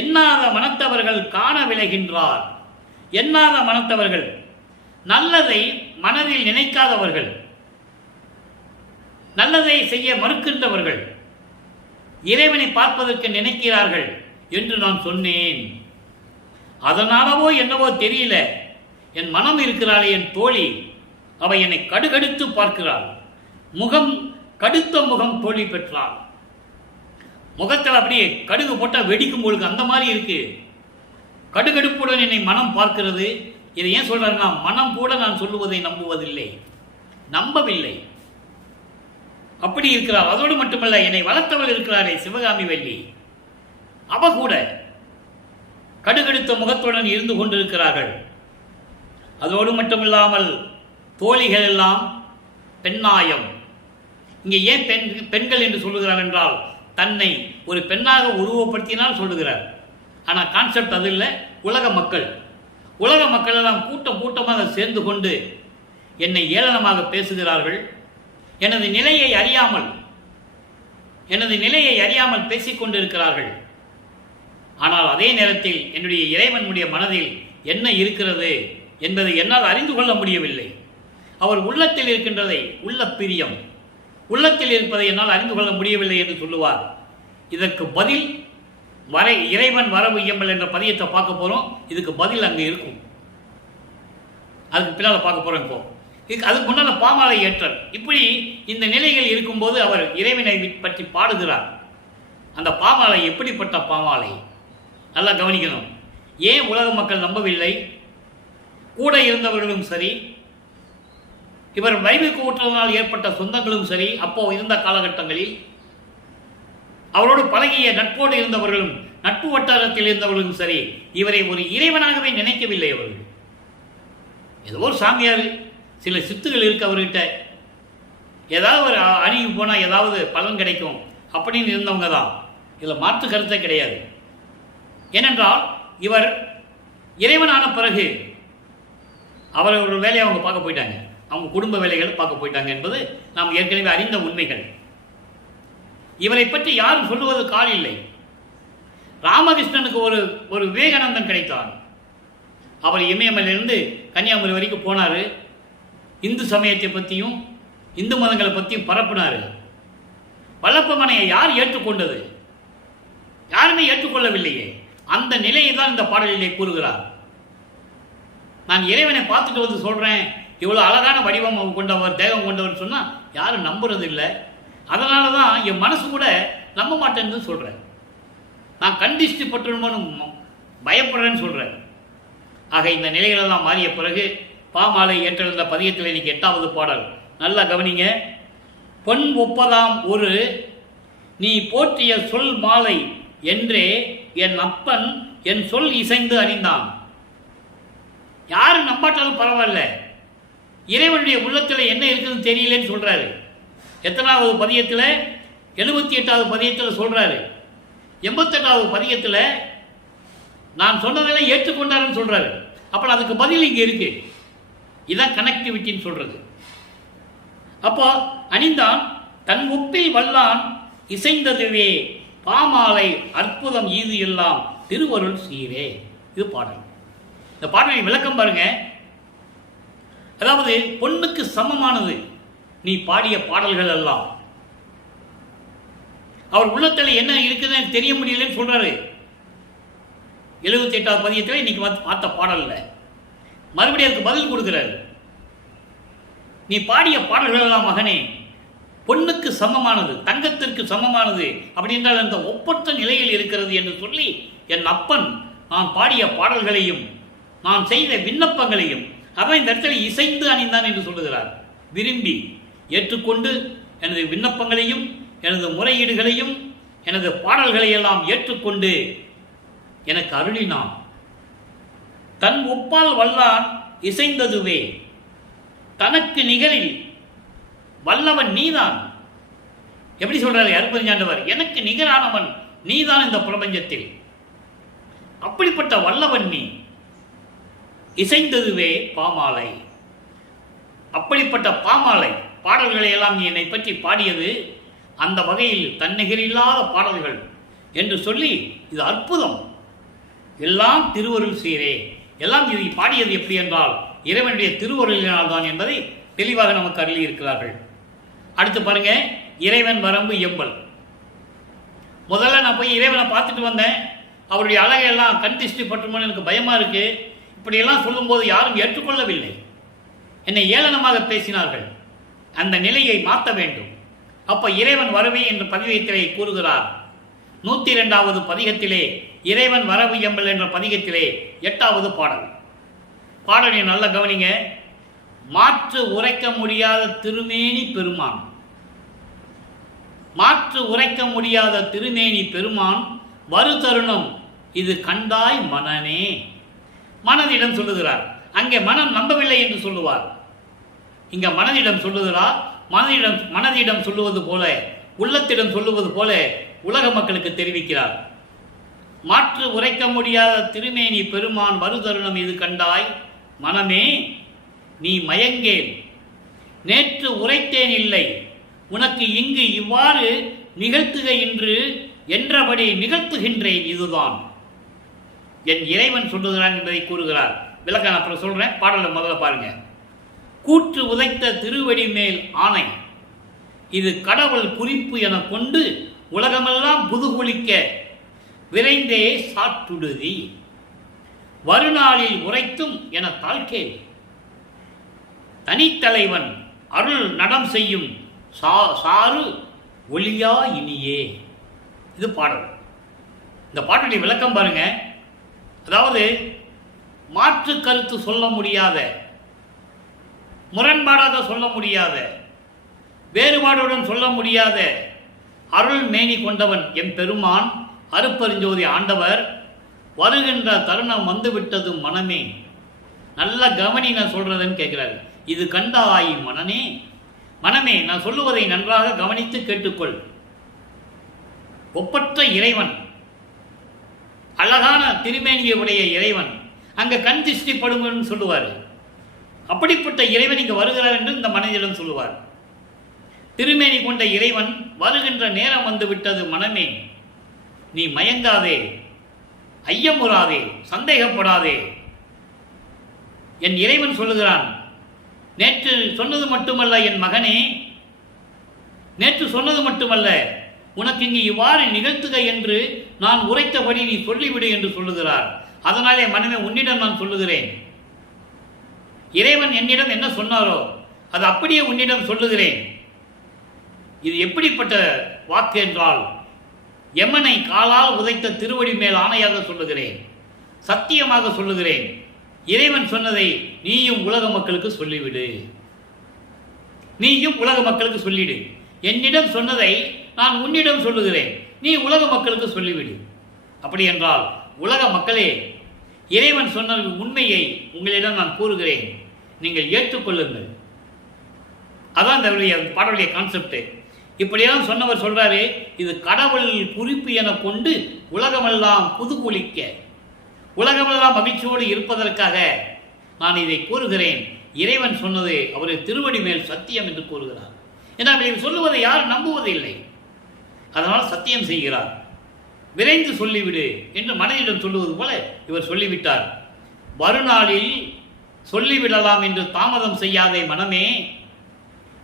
எண்ணாத மனத்தவர்கள் காண விளைகின்றார். எண்ணாத மனத்தவர்கள், நல்லதை மனதில் நினைக்காதவர்கள், நல்லதை செய்ய மறுக்கின்றவர்கள் இறைவனை பார்ப்பதற்கு நினைக்கிறார்கள் என்று நான் சொன்னேன். அதனாலவோ என்னவோ தெரியல, என் மனம் இருக்கிறாளே என் தோழி, அவ என்னை கடுகடுத்து பார்க்கிறாள். முகம் கடுத்த முகம் தோழி பெற்றாள். முகத்தில் அப்படியே கடுகு போட்டால் வெடிக்கும் பொழுது அந்த மாதிரி இருக்கு. கடுகடுப்புடன் என்னை மனம் பார்க்கிறது. இதை ஏன் சொல்றாருன்னா, மனம் கூட நான் சொல்லுவதை நம்புவதில்லை, நம்பவில்லை. அப்படி இருக்கிறார். அதோடு மட்டுமல்ல, என்னை வளர்த்தவள் இருக்கிறாரே சிவகாமி வள்ளி, அவ கூட கடுகடுத்த முகத்துடன் இருந்து கொண்டிருக்கிறார்கள். அதோடு மட்டுமில்லாமல் தோழிகள் எல்லாம் பெண்ணாயம். இங்கே ஏன் பெண்கள் என்று சொல்லுகிறார் என்றால், தன்னை ஒரு பெண்ணாக உருவப்படுத்தினால் சொல்லுகிறார். ஆனால் கான்செப்ட் அது இல்லை. உலக மக்கள் எல்லாம் கூட்டமாக சேர்ந்து கொண்டு என்னை ஏளனமாக பேசுகிறார்கள். எனது நிலையை அறியாமல் பேசிக்கொண்டிருக்கிறார்கள். ஆனால் அதே நேரத்தில் என்னுடைய இறைவனுடைய மனதில் என்ன இருக்கிறது என்பதை என்னால் அறிந்து கொள்ள முடியவில்லை. அவர் உள்ளத்தில் இருக்கின்றதை, உள்ள பிரியம் உள்ளத்தில் இருப்பதை என்னால் அறிந்து கொள்ள முடியவில்லை என்று சொல்லுவார். இதற்கு பதில் இறைவன் வரவு இயம்பல் என்ற பதியத்தை பார்க்க போகிறோம். இதுக்கு பதில் அங்கே இருக்கும், அதுக்கு பின்னால் பார்க்க போகிறோம். இப்போ அதுக்கு முன்னால் பாமாலை ஏற்றல். இப்படி இந்த நிலைகள் இருக்கும்போது அவர் இறைவனை பற்றி பாடுகிறார். அந்த பாமாலை எப்படிப்பட்ட பாமாலை நல்லா கவனிக்கணும். ஏன் உலக மக்கள் நம்பவில்லை? கூட இருந்தவர்களும் சரி, இவர் வைவுக்கு ஊற்றதனால் ஏற்பட்ட சொந்தங்களும் சரி, அப்போ இருந்த காலகட்டங்களில் அவரோடு பழகிய நட்போடு இருந்தவர்களும், நட்பு வட்டாரத்தில் இருந்தவர்களும் சரி, இவரை ஒரு இறைவனாகவே நினைக்கவில்லை. அவர்கள் ஏதோ ஒரு சாமியார், சில சித்துகள் இருக்கு அவர்கிட்ட, ஏதாவது ஒரு அணிக்கு போனால் ஏதாவது பலன் கிடைக்கும் அப்படின்னு இருந்தவங்க தான். இதில் மாற்று கருத்தை கிடையாது. ஏனென்றால் இவர் இறைவனான பிறகு அவரோட வேலையை அவங்க பார்க்க போயிட்டாங்க, அவங்க குடும்ப வேலைகளை பார்க்க போயிட்டாங்க என்பது நாம் ஏற்கனவே அறிந்த உண்மைகள். இவரை பற்றி யாரும் சொல்லுவது கால் இல்லை. ராமகிருஷ்ணனுக்கு ஒரு விவேகானந்தன் கிடைத்தார். அவர் இமயமலையிலிருந்து கன்னியாகுமரி வரைக்கும் போனார். இந்து சமயத்தை பற்றியும் இந்து மதங்களை பற்றியும் பரப்பினார். வல்லப்பமனையை யார் ஏற்றுக்கொண்டது? யாருமே ஏற்றுக்கொள்ளவில்லையே. அந்த நிலையை தான் இந்த பாடலிலே கூறுகிறார். நான் இறைவனை பார்த்துட்டு வந்து சொல்கிறேன், இவ்வளோ அழகான வடிவம் கொண்டவர், தேகம் கொண்டவர் சொன்னால் யாரும் நம்புறது இல்லை. அதனால தான் என் மனசு கூட நம்ப மாட்டேன்னு சொல்கிறேன். நான் கண்டிஷ்டி பட்டுணுமோன்னு பயப்படுறேன்னு சொல்கிறேன். ஆக இந்த நிலைகளெல்லாம் மாறிய பிறகு பாமாலை ஏற்றெழுந்த பதியத்தில் இன்னைக்கு 8வது பாடல். நல்லா கவனிங்க. பொன் ஒப்பதாம் ஒரு நீ போற்றிய சொல் மாலை என்றே என் அப்பன் என் சொல் இசைந்து அணிந்தான். யாரும் நம்பாட்டாலும் பரவாயில்ல, இறைவனுடைய உள்ளத்தில் என்ன இருக்குதுன்னு தெரியலன்னு சொல்றாரு. எத்தனாவது பதியத்தில்? 78வது பதியத்தில் சொல்றாரு. 88வது பதியத்தில் நான் சொன்னதெல்லாம் ஏற்றுக்கொண்டாருன்னு சொல்றாரு. அப்போ அதுக்கு பதில் இங்கே இருக்கு. இதான் கனெக்டிவிட்டின்னு சொல்றது. அப்போ அணிந்தான் தன் ஒப்பில் வல்லான் இசைந்ததுவே பாமாலை அற்புதம் ஈது எல்லாம் திருவருள் சீரே. இது பாடல். இந்த பாடலை விளக்கம் பாருங்க. அதாவது பொண்ணுக்கு சமமானது நீ பாடிய பாடல்கள் எல்லாம். அவர் உள்ளத்தில் என்ன இருக்குதுன்னு தெரிய முடியலன்னு சொல்றாரு. 78வது பதியத்தில் இன்னைக்கு பார்த்த பாடல்ல மறுபடியும் அதுக்கு பதில் கொடுக்கிறாரு. நீ பாடிய பாடல்கள் எல்லாம் மகனே பொண்ணுக்கு சமமானது, தங்கத்திற்கு சமமானது அப்படி என்றால் அந்த ஒப்பற்ற நிலையில் இருக்கிறது என்று சொல்லி என் அப்பன் நான் பாடிய பாடல்களையும் நான் செய்த விண்ணப்பங்களையும் அவன் இந்த இடத்துல இசைந்து அணிந்தான் என்று சொல்லுகிறார். விரும்பி ஏற்றுக்கொண்டு எனது விண்ணப்பங்களையும் எனது முறையீடுகளையும் எனது பாடல்களை எல்லாம் ஏற்றுக்கொண்டு எனக்கு அருளினான். தன் ஒப்பால் வல்லான் இசைந்ததுவே தனக்கு நிகரில் வல்லவன் நீதான். எப்படி சொல்றாரு அருப்பஞ்சாண்டவர்? எனக்கு நிகரானவன் நீதான் இந்த பிரபஞ்சத்தில். அப்படிப்பட்ட வல்லவன் நீ. இசைந்ததுவே பாமாலை. அப்படிப்பட்ட பாமாலை பாடல்களை எல்லாம் நீ என்னை பற்றி பாடியது அந்த வகையில் தன்னிகரில்லாத பாடல்கள் என்று சொல்லி இது அற்புதம், எல்லாம் திருவருள் சீரே, எல்லாம் இது பாடியது எப்படி என்றால் இறைவனுடைய திருவருளினால் தான் என்பதை தெளிவாக நமக்கு அருளி இருக்கிறார்கள். அடுத்து பாருங்க, இறைவன் வரம்பு எம்பல். முதல்ல நான் போய் இறைவனை பார்த்துட்டு வந்தேன், அவருடைய அழகையெல்லாம் கண் திருஷ்டி பட்டுமோன்னு எனக்கு பயமா இருக்கு, இப்படியெல்லாம் சொல்லும்போது யாரும் ஏற்றுக்கொள்ளவில்லை, என்னை ஏளனமாக பேசினார்கள். அந்த நிலையை மாற்ற வேண்டும். அப்ப இறைவன் வரவே என்ற பதிகத்திலே கூறுகிறார். 102வது பதிகத்திலே இறைவன் வரவு எம்பல் என்ற பதிகத்திலே 8வது பாடல். பாடலை நல்ல கவனிங்க. மாற்று உரைக்க முடியாத திருமேனி பெருமான், மாற்று உரைக்க முடியாத திருமேனி பெருமான் வரு தருணம் இது கண்டாய் மனனே. மனதிடம் சொல்லுகிறார், அங்கே மனம் நம்பவில்லை என்று சொல்லுவார், இங்க மனதிடம் சொல்லுகிறார். மனதிடம் சொல்லுவது போல, உள்ளத்திடம் சொல்லுவது போல உலக மக்களுக்கு தெரிவிக்கிறார். மாற்று உரைக்க முடியாத திருமேனி பெருமான் வரு தருணம் இது கண்டாய் மனமே, நீ மயங்கேன், நேற்று உரைத்தேன் இல்லை, உனக்கு இங்கு இவ்வாறு நிகழ்த்துக இன்று என்றபடி நிகழ்த்துகின்றேன், இதுதான் என் இறைவன் சொல்லுகிறான் என்பதை கூறுகிறார். விளக்கம் அப்புறம் சொல்றேன், பாடலை முதல்ல பாருங்க. கூற்று உதைத்த திருவடி மேல் ஆணை, இது கடவுள் குறிப்பு என கொண்டு உலகமெல்லாம் புதுகுளிக்க விரைந்தே சாற்றுடுதி, வருநாளில் உரைத்தும் என தாழ்கேள், தனித்தலைவன் அருள் நடம் செய்யும் சாறு ஒளியா இனியே. இது பாடல். இந்த பாடலுடைய விளக்கம் பாருங்க. அதாவது மாற்று கருத்து சொல்ல முடியாத, முரண்பாடாக சொல்ல முடியாத, வேறுபாடுடன் சொல்ல முடியாத அருள் மேனி கொண்டவன் எம் பெருமான் அருப்பெருஞ்சோதி ஆண்டவர் வருகின்ற தருணம் வந்துவிட்டது மனமே. நல்ல கவனி, நான் சொல்றதுன்னு கேட்கிறாரு. இது கண்டாய் மனனே, மனமே நான் சொல்லுவதை நன்றாக கவனித்து கேட்டுக்கொள். ஒப்பற்ற இறைவன், அழகான திருமேனியை உடைய இறைவன் அங்க கண் திருஷ்டி படுங்கன்னு சொல்லுவார். அப்படிப்பட்ட இறைவன் இங்கு வருகிறார் என்று இந்த மனதிடம் சொல்லுவார். திருமேனி கொண்ட இறைவன் வருகின்ற நேரம் வந்து விட்டது மனமே, நீ மயங்காதே, ஐயமுறாதே, சந்தேகப்படாதே. என் இறைவன் சொல்லுகிறான், நேற்று சொன்னது மட்டுமல்ல என் மகனே, நேற்று சொன்னது மட்டுமல்ல, உனக்கு இங்கு இவ்வாறு நிகழ்த்துக என்று நான் உரைத்தபடி நீ சொல்லிவிடு என்று சொல்லுகிறார். அதனாலே மனமே உன்னிடம் நான் சொல்லுகிறேன், இறைவன் என்னிடம் என்ன சொன்னாரோ அது அப்படியே உன்னிடம் சொல்லுகிறேன். இது எப்படிப்பட்ட வாக்கு என்றால், யமனை காலால் உதைத்த திருவடி மேல் ஆணையாக சொல்லுகிறேன், சத்தியமாக சொல்லுகிறேன். இறைவன் சொன்னதை நீயும் உலக மக்களுக்கு சொல்லிவிடு, நீயும் உலக மக்களுக்கு சொல்லிடு. என்னிடம் சொன்னதை நான் உன்னிடம் சொல்லுகிறேன், நீ உலக மக்களுக்கு சொல்லிவிடு. அப்படி என்றால் உலக மக்களே, இறைவன் சொன்ன உண்மையை உங்களிடம் நான் கூறுகிறேன், நீங்கள் ஏற்றுக்கொள்ளுங்கள். அதான் இந்த பாடலுடைய கான்செப்ட். இப்படியெல்லாம் சொன்னவர் சொல்றாரு, இது கடவுள் குறிப்பு என கொண்டு உலகமெல்லாம் புதுகுளிக்க, உலகமெல்லாம் மகிழ்ச்சியோடு இருப்பதற்காக நான் இதை கூறுகிறேன். இறைவன் சொன்னது அவருடைய திருவடி மேல் சத்தியம் என்று கூறுகிறார். ஏன்னா இவர் சொல்லுவதை யாரும் நம்புவதில்லை, அதனால் சத்தியம் செய்கிறார். விரைந்து சொல்லிவிடு என்று மனதிடம் சொல்லுவது போல இவர் சொல்லிவிட்டார். வருநாளில் சொல்லிவிடலாம் என்று தாமதம் செய்யாதே மனமே,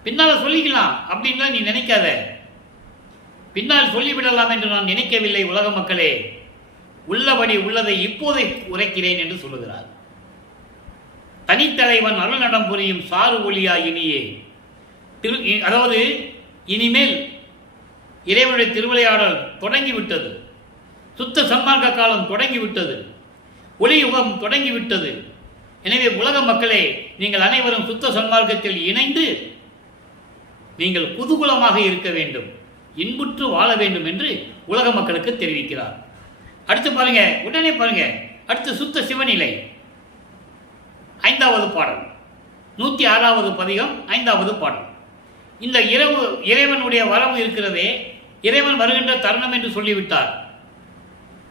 பின்னால சொல்லிக்கலாம் அப்படின்லாம் நீ நினைக்காத. பின்னால் சொல்லிவிடலாம் என்று நான் நினைக்கவில்லை உலக மக்களே, உள்ளபடி உள்ளதை இப்போதை உரைக்கிறேன் என்று சொல்லுகிறார். தனித்தலைவன் அருள்நடம் புரியும் சாறு ஒளியா இனியே. அதாவது இனிமேல் இறைவனுடைய திருவிளையாடல் தொடங்கிவிட்டது, சுத்த சன்மார்க்க காலம் தொடங்கிவிட்டது, ஒளி யுகம் தொடங்கிவிட்டது. எனவே உலக மக்களே, நீங்கள் அனைவரும் சுத்த சன்மார்க்கத்தில் இணைந்து நீங்கள் குதூகலமாக இருக்க வேண்டும், இன்புற்று வாழ வேண்டும் என்று உலக மக்களுக்கு தெரிவிக்கிறார். அடுத்து பாருங்க, உடனே பாருங்க, அடுத்து சுத்த சிவநிலை 5வது பாடல், 106வது பதிகம் 5வது பாடல். இந்த இறைவனுடைய வரவு இருக்கிறதே, இறைவன் வருகின்ற தருணம் என்று சொல்லிவிட்டார்.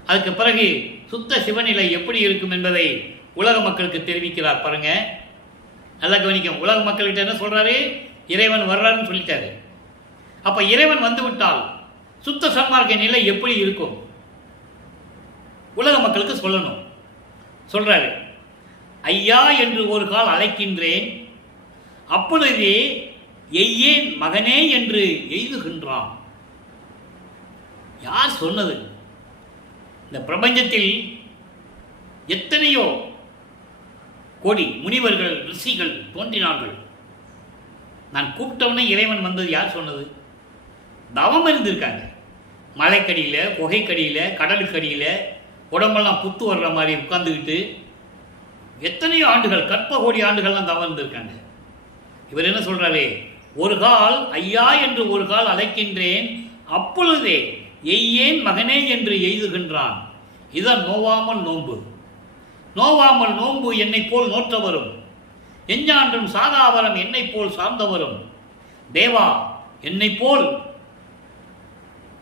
அதுக்கு பிறகு சுத்த சிவநிலை எப்படி இருக்கும் என்பதை உலக மக்களுக்கு தெரிவிக்கிறார். பாருங்க, நல்லா கவனிக்கும். உலக மக்கள்கிட்ட என்ன சொல்றாரு? இறைவன் வர்றாருன்னு சொல்லிட்டாரு. அப்ப இறைவன் வந்து விட்டால் சுத்த சன்மார்க்க நிலை எப்படி இருக்கும்? உலக மக்களுக்கு சொல்லணும். சொல்றாரு, ஐயா என்று ஒரு கால் அழைக்கின்றேன், அப்பொழுதே எய்யேன் மகனே என்று எய்துகின்றான். யார் சொன்னது? இந்த பிரபஞ்சத்தில் எத்தனையோ கோடி முனிவர்கள் ரிஷிகள் தோன்றினார்கள். நான் கூப்பிட்டவனே இறைவன் வந்தது யார் சொன்னது? தவம் இருந்திருக்காங்க. மலைக்கடியில், குகைக்கடியில், கடலுக்கடியில் உடம்பெல்லாம் புத்து வர்ற மாதிரி உட்கார்ந்துக்கிட்டு எத்தனையோ ஆண்டுகள், கற்ப கோடி ஆண்டுகள்லாம் தவம் இருந்திருக்காங்க. இவர் என்ன சொல்றாரு? ஒரு கால் ஐயா என்று ஒரு கால் அழைக்கின்றேன், அப்பொழுதே எய்யேன் மகனே என்று எய்துகின்றான். இதான் நோவாமல் நோன்பு. நோவாமல் நோன்பு என்னை போல் நோற்றவரும், எஞ்ஞான்றும் சாதாவரம் என்னை போல் சார்ந்தவரும், தேவா என்னை போல்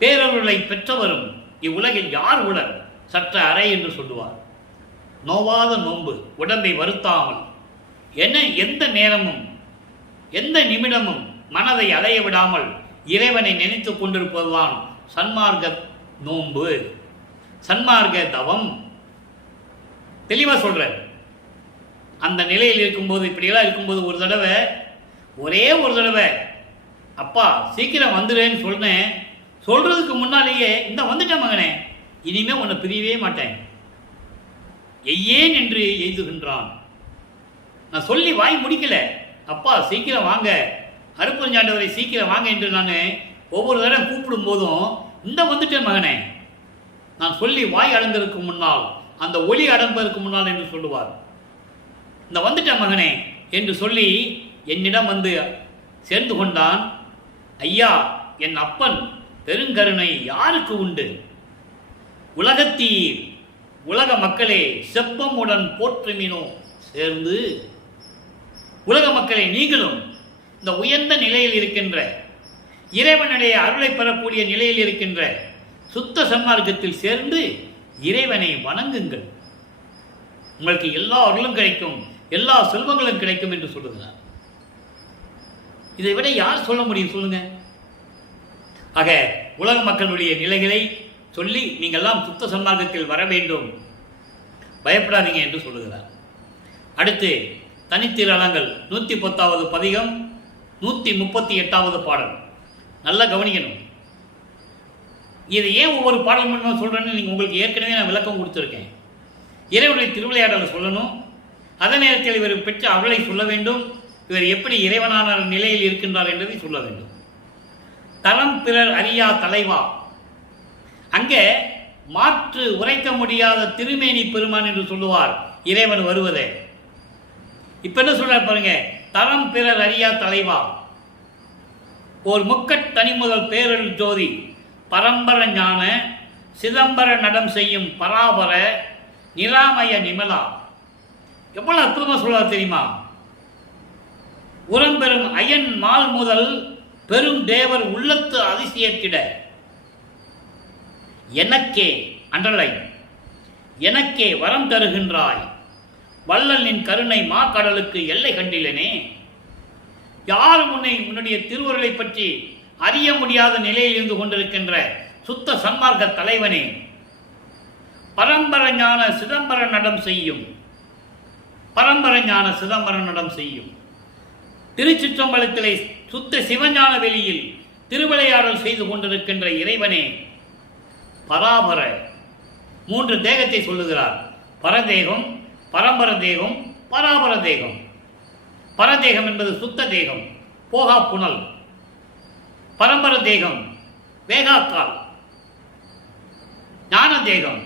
பேரருளை பெற்றவரும் இவ்வுலகில் யார் உளர்? சற்ற அறை என்று சொல்லுவார். நோவாத நோன்பு, உடம்பை வருத்தாமல் எந்த நேரமும் எந்த நிமிடமும் மனதை அலைய விடாமல் இறைவனை நினைத்துக் கொண்டிருப்பதுதான் சன்மார்க்க நோன்பு, சன்மார்க்க தவம். தெளிவாக சொல்றார். அந்த நிலையில் இருக்கும்போது, இப்படியெல்லாம் இருக்கும்போது ஒரே ஒரு தடவை அப்பா சீக்கிரம் வந்துடுன்னு சொன்னேன். சொல்றதுக்கு முன்னாலேயே இந்த வந்துட்டேன் மகனே, இனிமே உன்னை பிரியவே மாட்டேன், எய்யேன் என்று எய்துகின்றான். நான் சொல்லி வாய் முடிக்கல, அப்பா சீக்கிரம் வாங்க, அருப்பஞ்சாண்டவரை சீக்கிரம் வாங்க என்று நான் ஒவ்வொரு தடவை கூப்பிடும் போதும் இந்த வந்துட்டேன் மகனே, நான் சொல்லி வாய் அடங்கிறதுக்கு முன்னால், அந்த ஒளி அடம்பதற்கு முன்னால் என்று சொல்லுவார். இந்த வந்துட்டேன் மகனே என்று சொல்லி என்னிடம் வந்து சேர்ந்து கொண்டான். ஐயா, என் அப்பன் பெருங்கருணை யாருக்கு உண்டு? உலகத்தீர் உலக மக்களே செப்பமுடன் போற்றுமினோ சேர்ந்து. உலக மக்களே, நீங்களும் இந்த உயர்ந்த நிலையில் இருக்கின்ற, இறைவனுடைய அருளை பெறக்கூடிய நிலையில் இருக்கின்ற சுத்த சன்மார்க்கத்தில் சேர்ந்து இறைவனை வணங்குங்கள். உங்களுக்கு எல்லா அருளும் கிடைக்கும், எல்லா செல்வங்களும் கிடைக்கும் என்று சொல்லுகிறார். இதை விட யார் சொல்ல முடியும் சொல்லுங்க? ஆக உலக மக்களுடைய நிலைகளை சொல்லி நீங்கள்லாம் சுத்த சன்மார்க்கத்தில் வர வேண்டும், பயப்படாதீங்க என்று சொல்லுகிறார். அடுத்து தனித்திரளங்கள் 110வது பதிகம் 138வது பாடல். நல்லா கவனிக்கணும். இது ஏன் ஒவ்வொரு பாடல் மூலமாக சொல்கிறேன்னு நீங்கள் உங்களுக்கு ஏற்கனவே நான் விளக்கம் கொடுத்துருக்கேன். இறைவனுடைய திருவிளையாடலை சொல்லணும், அதே நேரத்தில் இவர் பெற்ற அருளை சொல்ல வேண்டும், இவர் எப்படி இறைவனான நிலையில் இருக்கின்றார் என்பதை சொல்ல வேண்டும். தரம் பிறர் அறியா தலைவா, அங்கே மாற்று உரைக்க முடியாத திருமேனி பெருமான் என்று சொல்லுவார் இறைவன் வருவதே. இப்ப என்ன சொல்றார் பாருங்க, தரம் பிறர் அறியா தலைவா, ஓர் முக்கட் தனி முதல் பேரல் ஜோதி பரம்பர ஞான சிதம்பர நடம் செய்யும் பராபர நிராமய நிமலா. எவ்வளவு அற்புதமா சொல்றார் தெரியுமா? உரம்பெரும் அயன் மால் முதல் பெரும் தேவர் உள்ளத்து அதிசயத்திட எனக்கே, அண்டர்லைன், எனக்கே வரம் தருகின்றாய், வள்ளல் நின் கருணை மா கடலுக்கு எல்லை கண்டிலனே. யாரும் உன்னுடைய திருவருளை பற்றி அறிய முடியாத நிலையில் இருந்து கொண்டிருக்கின்ற சுத்த சன்மார்க்க தலைவனே, பரம்பர ஞான சிதம்பர நடம் செய்யும், பரம்பர ஞான சிதம்பர நடம் செய்யும் திருச்சிற்றம்பலத்திலே சுத்த சிவஞான வெளியில் திருவிளையாடல் செய்து கொண்டிருக்கின்ற இறைவனே, பராபர 3 தேகத்தை சொல்லுகிறார். பரதேகம், பரம்பர தேகம், பராபர தேகம். பரதேகம் என்பது சுத்த தேகம், போகா புனல். பரம்பர தேகம் வேகாக்கால், ஞான தேகம்,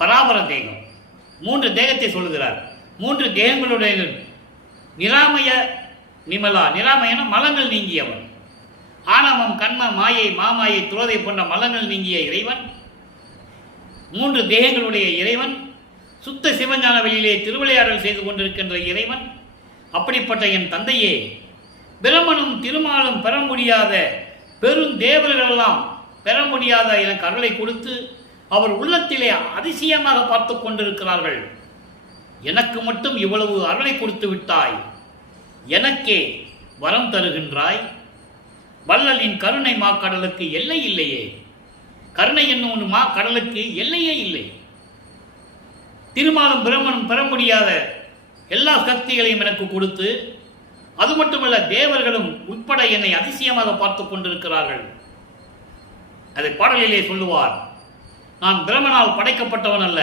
பராபர தேகம். 3 தேகத்தை சொல்லுகிறார். 3 தேகங்களுடைய நிராமய நிமலா, நிராமயன மலங்கள் நீங்கியவன், ஆணவம் கண்ம மாயை மாமாயை துரோதை போன்ற மலங்கள் நீங்கிய இறைவன், 3 தேகங்களுடைய இறைவன், சுத்த சிவஞான வெளியிலே திருவிளையாடல் செய்து கொண்டிருக்கின்ற இறைவன். அப்படிப்பட்ட என் தந்தையே, பிரமனும் திருமாலும் பெற முடியாத பெருந்தேவர்களெல்லாம் பெற முடியாத எனக்கு அருளை கொடுத்து அவர் உள்ளத்திலே அதிசயமாக பார்த்து கொண்டிருக்கிறார்கள். எனக்கு மட்டும் இவ்வளவு அருளை கொடுத்து விட்டாய், எனக்கே வரம் தருகின்றாய். வள்ளலின் கருணை மா கடலுக்கு எல்லை இல்லையே. கருணை என்னும் மா கடலுக்கு எல்லையே இல்லை. திருமாலும் பிரம்மனும் பெற முடியாத எல்லா சக்திகளையும் எனக்கு கொடுத்து, அது மட்டுமல்ல தேவர்களும் உட்பட என்னை அதிசயமாக பார்த்து கொண்டிருக்கிறார்கள். அதை பாடலிலே சொல்லுவார், நான் பிரம்மனால் படைக்கப்பட்டவன் அல்ல,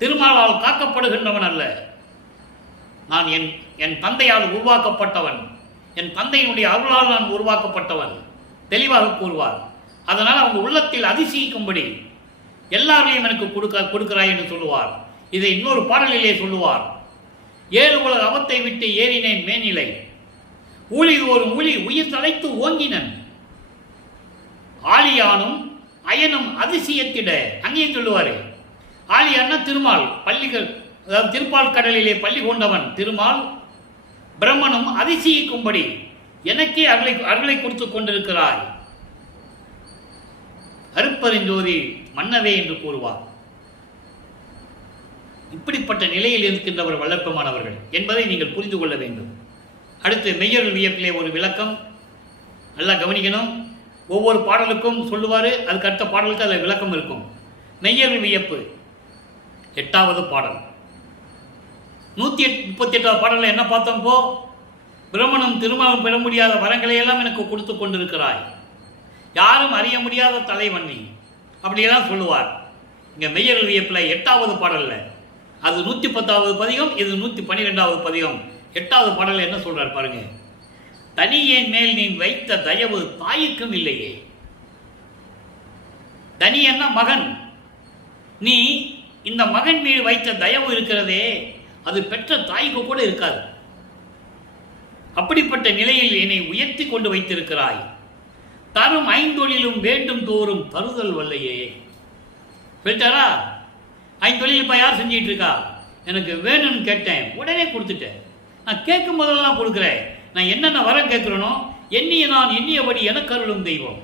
திருமாலால் காக்கப்படுகின்றவன் அல்ல, நான் என் தந்தையால் உருவாக்கப்பட்டவன், என் தந்தையினுடைய அருளால் நான் உருவாக்கப்பட்டவன் தெளிவாக கூறுவார். அதனால் அவங்க உள்ளத்தில் அதிசயிக்கும்படி எல்லாரையும் எனக்கு கொடுக்கிறாய் என்று சொல்லுவார். இதை இன்னொரு பாடலிலே சொல்லுவார், 7 உலக அவத்தை விட்டு ஏறினேன் மேனிலை, ஊழி ஒரு ஊழி உயிர் தலைத்து ஓங்கினன், ஆலியானும் அயனும் அதிசயத்திட. அங்கேயும் சொல்லுவாரு, ஆலியான்னா திருமால், பள்ளிகள் அதாவது திருப்பால் கடலிலே பள்ளி கொண்டவன் திருமால், பிரம்மனும் அதிசயிக்கும்படி எனக்கே அருளை கொடுத்து கொண்டிருக்கிறாய், அருப்பெருஞ்சோதி மன்னவே என்று கூறுவார். இப்படிப்பட்ட நிலையில் இருக்கின்றவர் வல்லற்பமானவர்கள் என்பதை நீங்கள் புரிந்து கொள்ள வேண்டும். அடுத்து மெய்யருள் வியப்பிலே ஒரு விளக்கம், நல்லா கவனிக்கணும். ஒவ்வொரு பாடலுக்கும் சொல்லுவார், அதுக்கு அடுத்த பாடலுக்கு அதில் விளக்கம் இருக்கும். மெய்யருள் வியப்பு 8வது பாடல். 138வது பாடலில் என்ன பார்த்தோம்? பிரம்மனும் திருமாலும் பெற முடியாத வரங்களை எல்லாம் எனக்கு கொடுத்து கொண்டிருக்கிறாய், யாரும் அறிய முடியாத தலைவன் நீ, அப்படியெல்லாம் சொல்லுவார். இங்கே மெய்யருள் வியப்பில் 8வது பாடலில், அது 110வது பதிகம், இது 112வது பதிகம். 8வது பாடலில் என்ன சொல்றார் பாருங்க, தனியேன் மேல் நீ வைத்த தயவு தாய்க்கும் இல்லையே. தனியன்னா மகன், நீ இந்த மகன் மீது வைத்த தயவு இருக்கிறதே, அது பெற்ற தாய்க்கு கூட இருக்காது. அப்படிப்பட்ட நிலையில் என்னை உயர்த்தி கொண்டு வைத்திருக்கிறாய். தரும் 5 வேண்டும் தோறும் தருதல் வல்லையே. சொல்லிட்டாரா? 5 இப்ப யார் செஞ்சிட்டு இருக்கா? எனக்கு வேணும்னு கேட்டேன், உடனே கொடுத்துட்டேன். நான் கேட்கும் போதெல்லாம் கொடுக்குறேன். நான் என்னென்ன வரம் கேட்கிறேனோ எண்ணிய நான் எண்ணியபடி எனக்கு அருளும் தெய்வம்.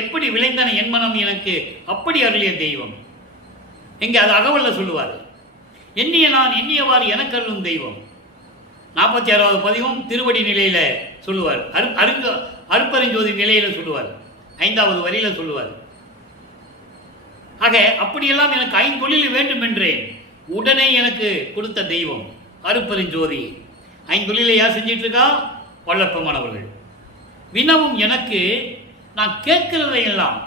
எப்படி விளைந்தன என் மனம் எனக்கு அப்படி அருளிய தெய்வம். எங்க அது அகவல்ல சொல்லுவார், எண்ணிய நான் எண்ணியவாறு எனக்கு அருளும் தெய்வம். 46வது பதிவும் திருவடி நிலையில சொல்லுவார், அருப்பெருஞ்சோதி நிலையில சொல்லுவார், 5வது வரியில சொல்லுவார். ஆக அப்படியெல்லாம் எனக்கு 5 வேண்டும் என்றேன், உடனே எனக்கு கொடுத்த தெய்வம் அருப்பெருஞ்சோதி. 5 யார் செஞ்சிட்டு இருக்கா? வல்லற்பமானவர்கள். வினவும் எனக்கு நான் கேட்கிறதையெல்லாம்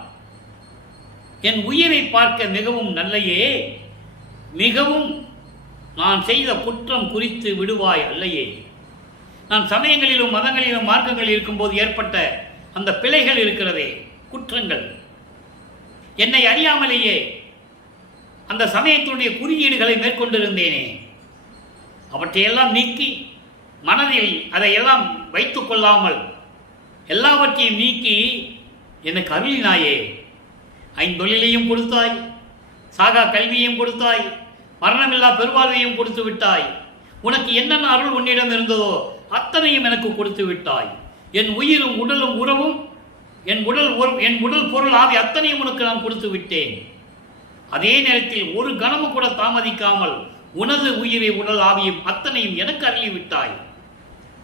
என் உயிரை பார்க்க மிகவும் நல்லையே, மிகவும் நான் செய்த குற்றம் குறித்து விடுவாய் அல்லையே. நான் சமயங்களிலும் மதங்களிலும் மார்க்கங்கள் இருக்கும்போது ஏற்பட்ட அந்த பிழைகள் இருக்கிறதே, குற்றங்கள், என்னை அறியாமலேயே அந்த சமயத்தினுடைய குறியீடுகளை மேற்கொண்டிருந்தேனே, அவற்றையெல்லாம் நீக்கி மனதில் அதையெல்லாம் வைத்துக் கொள்ளாமல் எல்லாவற்றையும் நீக்கி எனக்கு அருளினாயே. 5 கொடுத்தாய், சாகா கல்வியையும் கொடுத்தாய், மரணமில்லா பெருவாழ்வையும் கொடுத்து விட்டாய். உனக்கு என்னென்ன அருள் உன்னிடம் இருந்ததோ அத்தனையும் எனக்கு கொடுத்து விட்டாய். என் உயிரும் உடலும் உறவும், என் உடல் பொருள் ஆவி அத்தனையும் உனக்கு நான் கொடுத்து விட்டேன். அதே நேரத்தில் ஒரு கணமும் கூட தாமதிக்காமல் உனது உயிரை உடல் ஆவியும் அத்தனையும் எனக்கு அருளி விட்டாய்.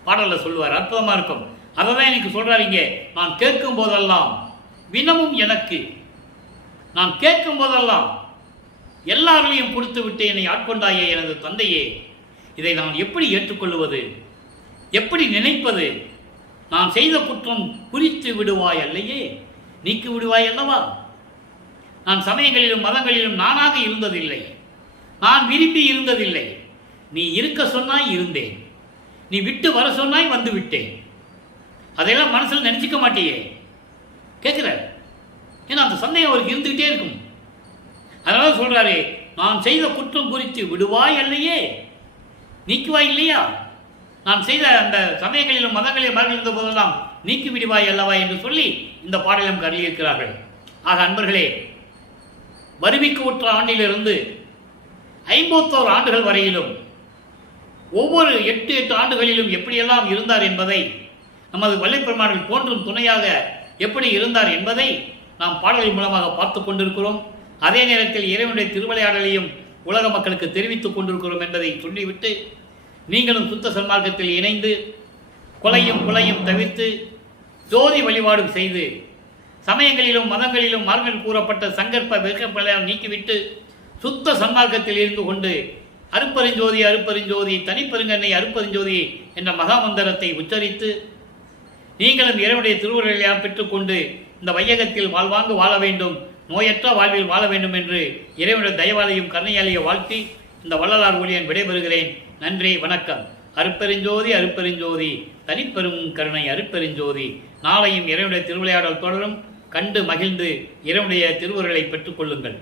பாடல்ல சொல்லுவார், அற்புதமா இருக்கும். அதான் எனக்கு சொல்றாருங்க, நான் கேட்கும் போதெல்லாம் வினமும் எனக்கு, நான் கேட்கும் போதெல்லாம் எல்லாரையும் கொடுத்து விட்டு என்னை ஆட்கொண்டாயே எனது தந்தையே. இதை நான் எப்படி ஏற்றுக்கொள்வது, எப்படி நினைப்பது? நான் செய்த குற்றம் குறித்து விடுவாய் அல்லையே, நீக்கி விடுவாய் அல்லவா? நான் சமயங்களிலும் மதங்களிலும் நானாக இருந்ததில்லை, நான் விரும்பி இருந்ததில்லை. நீ இருக்க சொன்னாய் இருந்தேன், நீ விட்டு வர சொன்னாய் வந்து விட்டேன். அதையெல்லாம் மனசில் நினைச்சிக்க மாட்டேயே. கேட்கிற, ஏன்னா அந்த சந்தேகம் அவருக்கு இருந்துகிட்டே இருக்கும். அதனால சொல்றாரு, நான் செய்த குற்றம் குறித்து விடுவாய் அல்லையே, நீக்குவாய் இல்லையா? நான் செய்த அந்த சமயங்களிலும் மதங்களிலும் மறந்திருந்த போதெல்லாம் நீக்கி விடுவாய் அல்லவா என்று சொல்லி இந்த பாடலும் கருளியிருக்கிறார்கள். ஆக அன்பர்களே, வறுமைக்கு உற்ற ஆண்டிலிருந்து 51 ஆண்டுகள் வரையிலும் ஒவ்வொரு 8 ஆண்டுகளிலும் எப்படியெல்லாம் இருந்தார் என்பதை, நமது வல்லைப்பெருமானில் தோன்றும் துணையாக எப்படி இருந்தார் என்பதை நாம் பாடல்கள் மூலமாக பார்த்து கொண்டிருக்கிறோம். அதே நேரத்தில் இறைவனுடைய திருவிளையாடலையும் உலக மக்களுக்கு தெரிவித்துக் கொண்டிருக்கிறோம் என்பதை சொல்லிவிட்டு, நீங்களும் சுத்த சன்மார்க்கத்தில் இணைந்து கொலையும் குலையும் தவிர்த்து ஜோதி வழிபாடும் செய்து சமயங்களிலும் மதங்களிலும் மார்பில் கூறப்பட்ட சங்கற்ப வெறுக்கப்பெல்லாம் நீக்கிவிட்டு சுத்த சன்மார்க்கத்தில் இருந்து கொண்டு அருப்பெருஞ்சோதி அருப்பெருஞ்சோதி தனிப்பெருங்கண்ணை அருப்பெருஞ்சோதி என்ற மகாமந்திரத்தை உச்சரித்து நீங்களும் இறைவனுடைய திருவுருளையெல்லாம் பெற்றுக்கொண்டு இந்த வையகத்தில் வாழ்வாங்கு வாழ வேண்டும், நோயற்ற வாழ்வில் வாழ வேண்டும் என்று இறைவனுடைய தயவாலையும் கருணையாலையும் வாழ்த்தி இந்த வள்ளலார் ஊழியன் விடைபெறுகிறேன். நன்றி, வணக்கம். அருப்பெருஞ்சோதி அருப்பெருஞ்சோதி தனிப்பெரும் கருணை அருப்பெருஞ்சோதி. நாளையும் இறைவனுடைய திருவிளையாடல் தொடரும். கண்டு மகிழ்ந்து இறைவனுடைய திருவுருளை பெற்றுக் கொள்ளுங்கள்.